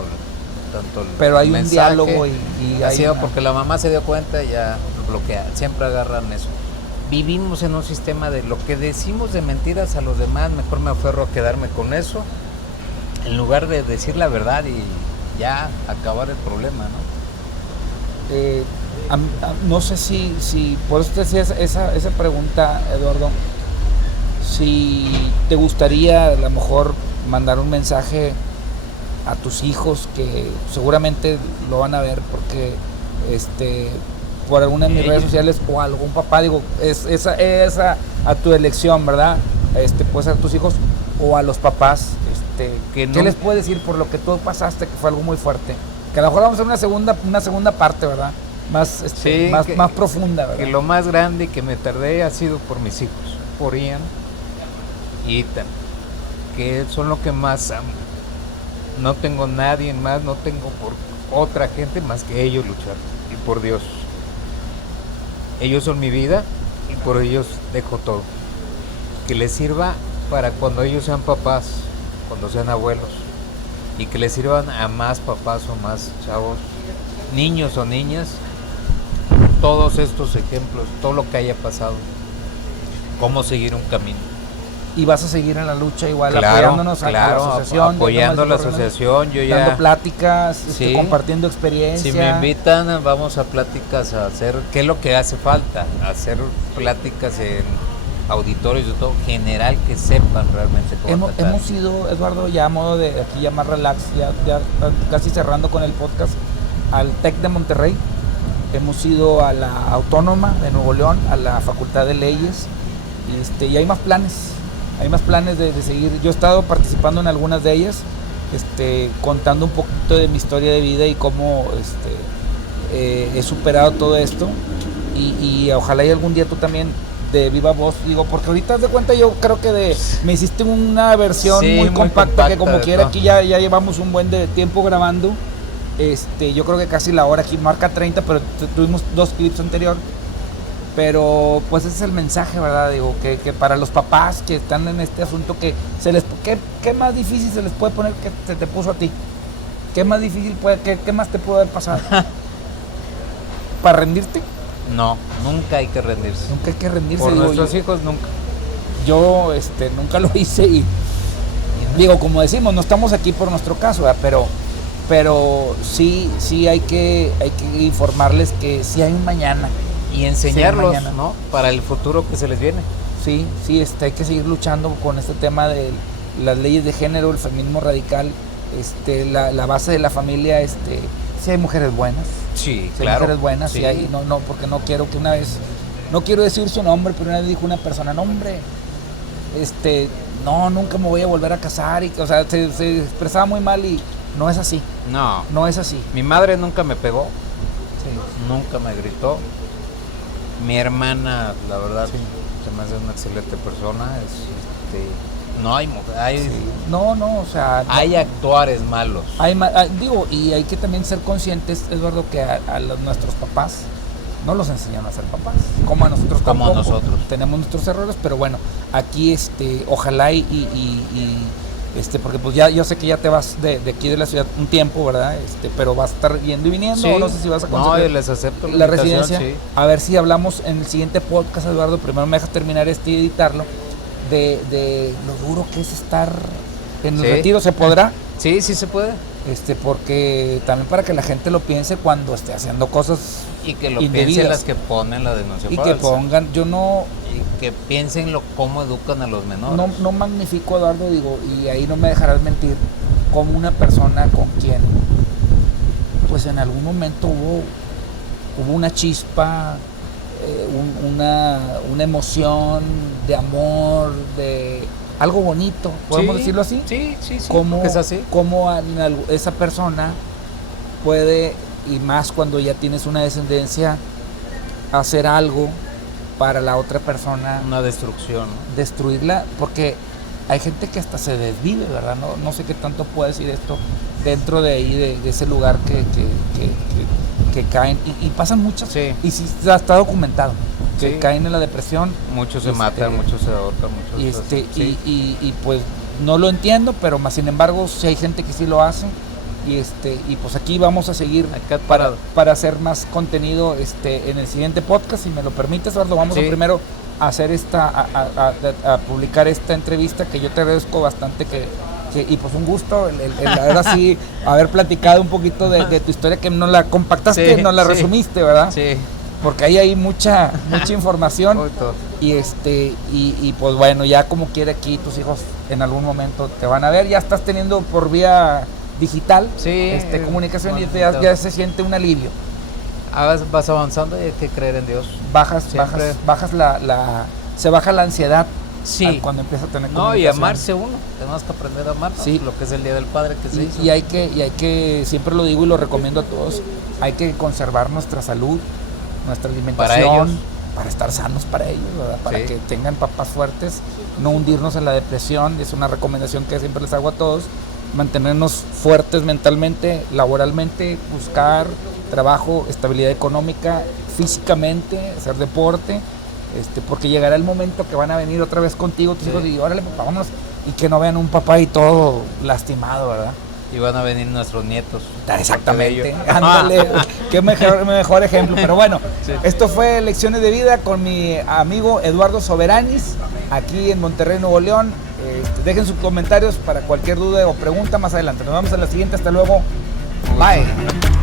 tanto el Pero hay un mensaje. diálogo y Ha hay sido una- porque la mamá se dio cuenta y ya lo bloquea. Siempre agarran eso. Vivimos en un sistema de lo que decimos de mentiras a los demás, mejor me aferro a quedarme con eso, en lugar de decir la verdad y ya acabar el problema, ¿no? no sé si por eso te hacía esa pregunta, Eduardo, si te gustaría a lo mejor mandar un mensaje a tus hijos que seguramente lo van a ver porque por alguna de mis redes sociales o algún papá, digo, esa a tu elección, ¿verdad? Puede ser a tus hijos o a los papás, Que no- ¿qué les puedes decir por lo que tú pasaste, que fue algo muy fuerte? Que a lo mejor vamos a hacer una segunda parte, ¿verdad? Más, Sí, más profunda, ¿verdad? Que lo más grande que me tardé ha sido por mis hijos, por Ian y Ethan. porque son lo que más amo. No tengo nadie más, no tengo por otra gente más que ellos luchar. Y por Dios. Ellos son mi vida y por ellos dejo todo. Que les sirva para cuando ellos sean papás, cuando sean abuelos. Y que les sirvan a más papás o más chavos, niños o niñas, todos estos ejemplos, todo lo que haya pasado, cómo seguir un camino. Y vas a seguir en la lucha igual, Claro, apoyándonos a la asociación. apoyando a la asociación, yo dando ya... pláticas, Sí. compartiendo experiencia. Si me invitan, vamos a pláticas a hacer, ¿qué es lo que hace falta? Hacer pláticas en auditorios de todo, general, que sepan realmente cómo tratar. Hemos ido, Eduardo, ya a modo de aquí ya más relax, ya casi cerrando con el podcast, al TEC de Monterrey. Hemos ido a la Autónoma de Nuevo León, a la Facultad de Leyes, y hay más planes. Hay más planes de seguir. Yo he estado participando en algunas de ellas, contando un poquito de mi historia de vida y cómo he superado todo esto. Y ojalá y algún día tú también de viva voz, digo, porque ahorita haz de cuenta, yo creo que me hiciste una versión muy compacta que como quiera aquí ya llevamos un buen de tiempo grabando. Yo creo que casi la hora aquí marca 30, pero tuvimos 2 clips anteriores. Pero pues ese es el mensaje, ¿verdad? Digo, que para los papás que están en este asunto, ¿qué más difícil se les puede poner que se te puso a ti? ¿Qué más difícil qué más te puede haber pasado? ¿Para rendirte? No, nunca hay que rendirse. Nunca hay que rendirse. Por digo, nuestros hijos, nunca. Yo nunca lo hice y digo, como decimos, no estamos aquí por nuestro caso, ¿verdad? Pero sí hay que informarles que sí hay un mañana. Y enseñarlos, sí, ¿no? Para el futuro que se les viene. Sí, hay que seguir luchando con este tema de las leyes de género, el feminismo radical, la base de la familia, sí hay mujeres buenas. Sí, hay claro. mujeres buenas, sí. sí hay, no, porque no quiero que una vez, no quiero decir su nombre, pero una vez dijo una persona, no hombre, no, nunca me voy a volver a casar, o sea, se expresaba muy mal y no es así. No es así. Mi madre nunca me pegó, Sí. nunca me gritó. Mi hermana, la verdad, Sí. se me hace una excelente persona. No hay Sí. No, o sea, hay actuares malos. Y hay que también ser conscientes, Eduardo, que a nuestros papás no los enseñan a ser papás, como a nosotros Como a tampoco. nosotros. Tenemos nuestros errores, pero bueno, aquí ojalá porque pues ya yo sé que ya te vas de aquí de la ciudad un tiempo, ¿verdad? Pero vas a estar yendo y viniendo, Sí. o no sé si vas a No, conseguir les acepto la invitación, residencia. sí. A ver si hablamos en el siguiente podcast, Eduardo. Primero me dejas terminar y editarlo. De lo duro que es estar en el Sí. retiro. ¿Se podrá? Sí, sí se puede. Porque también para que la gente lo piense cuando esté haciendo cosas Y que lo indebidas. piensen las que ponen la denuncia Y falsa. que pongan, yo no Y que piensen cómo educan a los menores. no magnifico, Eduardo, digo, y ahí no me dejarás mentir, como una persona con quien pues en algún momento hubo una chispa, una emoción de amor, de algo bonito, ¿podemos Sí, decirlo así? Sí, Cómo, es así. cómo esa persona puede, y más cuando ya tienes una descendencia, hacer algo para la otra persona, Una destrucción, ¿no? destruirla, porque hay gente que hasta se desvive, ¿verdad? No sé qué tanto puede decir esto dentro de ahí, de ese lugar que caen, y pasan muchas, Sí. y sí está documentado, que Sí. caen en la depresión, Muchos se matan, muchos se ahorcan, muchos y, y pues no lo entiendo, pero más sin embargo sí hay gente que sí lo hace, y pues aquí vamos a seguir Acá para hacer más contenido en el siguiente podcast, si me lo permites, Eduardo. Vamos Sí. a primero hacer a publicar esta entrevista, que yo te agradezco bastante y pues un gusto el ahora sí haber platicado un poquito de tu historia, que nos la compactaste, Sí, nos la sí. resumiste, ¿verdad? Sí. Porque ahí hay mucha información. Uy, todo. Y pues bueno, ya como quiera aquí tus hijos en algún momento te van a ver, ya estás teniendo por vía digital Sí, comunicación, y bueno, ya se siente un alivio. Vas avanzando y hay que creer en Dios. Siempre. Se baja la ansiedad Sí. cuando empieza a tener No, y comunicación. amarse uno. Tenemos que aprender a amarnos. Sí. Lo que es el Día del Padre que se hizo. Y hay que, siempre lo digo y lo recomiendo a todos, hay que conservar nuestra salud, nuestra Para ellos. alimentación, para estar sanos para ellos, ¿verdad? Para Sí. que tengan papás fuertes, no hundirnos en la depresión. Es una recomendación que siempre les hago a todos, mantenernos fuertes mentalmente, laboralmente, buscar trabajo, estabilidad económica, físicamente, hacer deporte, porque llegará el momento que van a venir otra vez contigo tus hijos y órale papá, vámonos, y que no vean un papá ahí todo lastimado, ¿verdad? Y van a venir nuestros nietos. Exactamente, ándale, qué mejor ejemplo. Pero bueno, Sí. Esto fue Lecciones de Vida con mi amigo Eduardo Soberanis, aquí en Monterrey, Nuevo León. Dejen sus comentarios para cualquier duda o pregunta más adelante. Nos vemos en la siguiente, hasta luego, bye.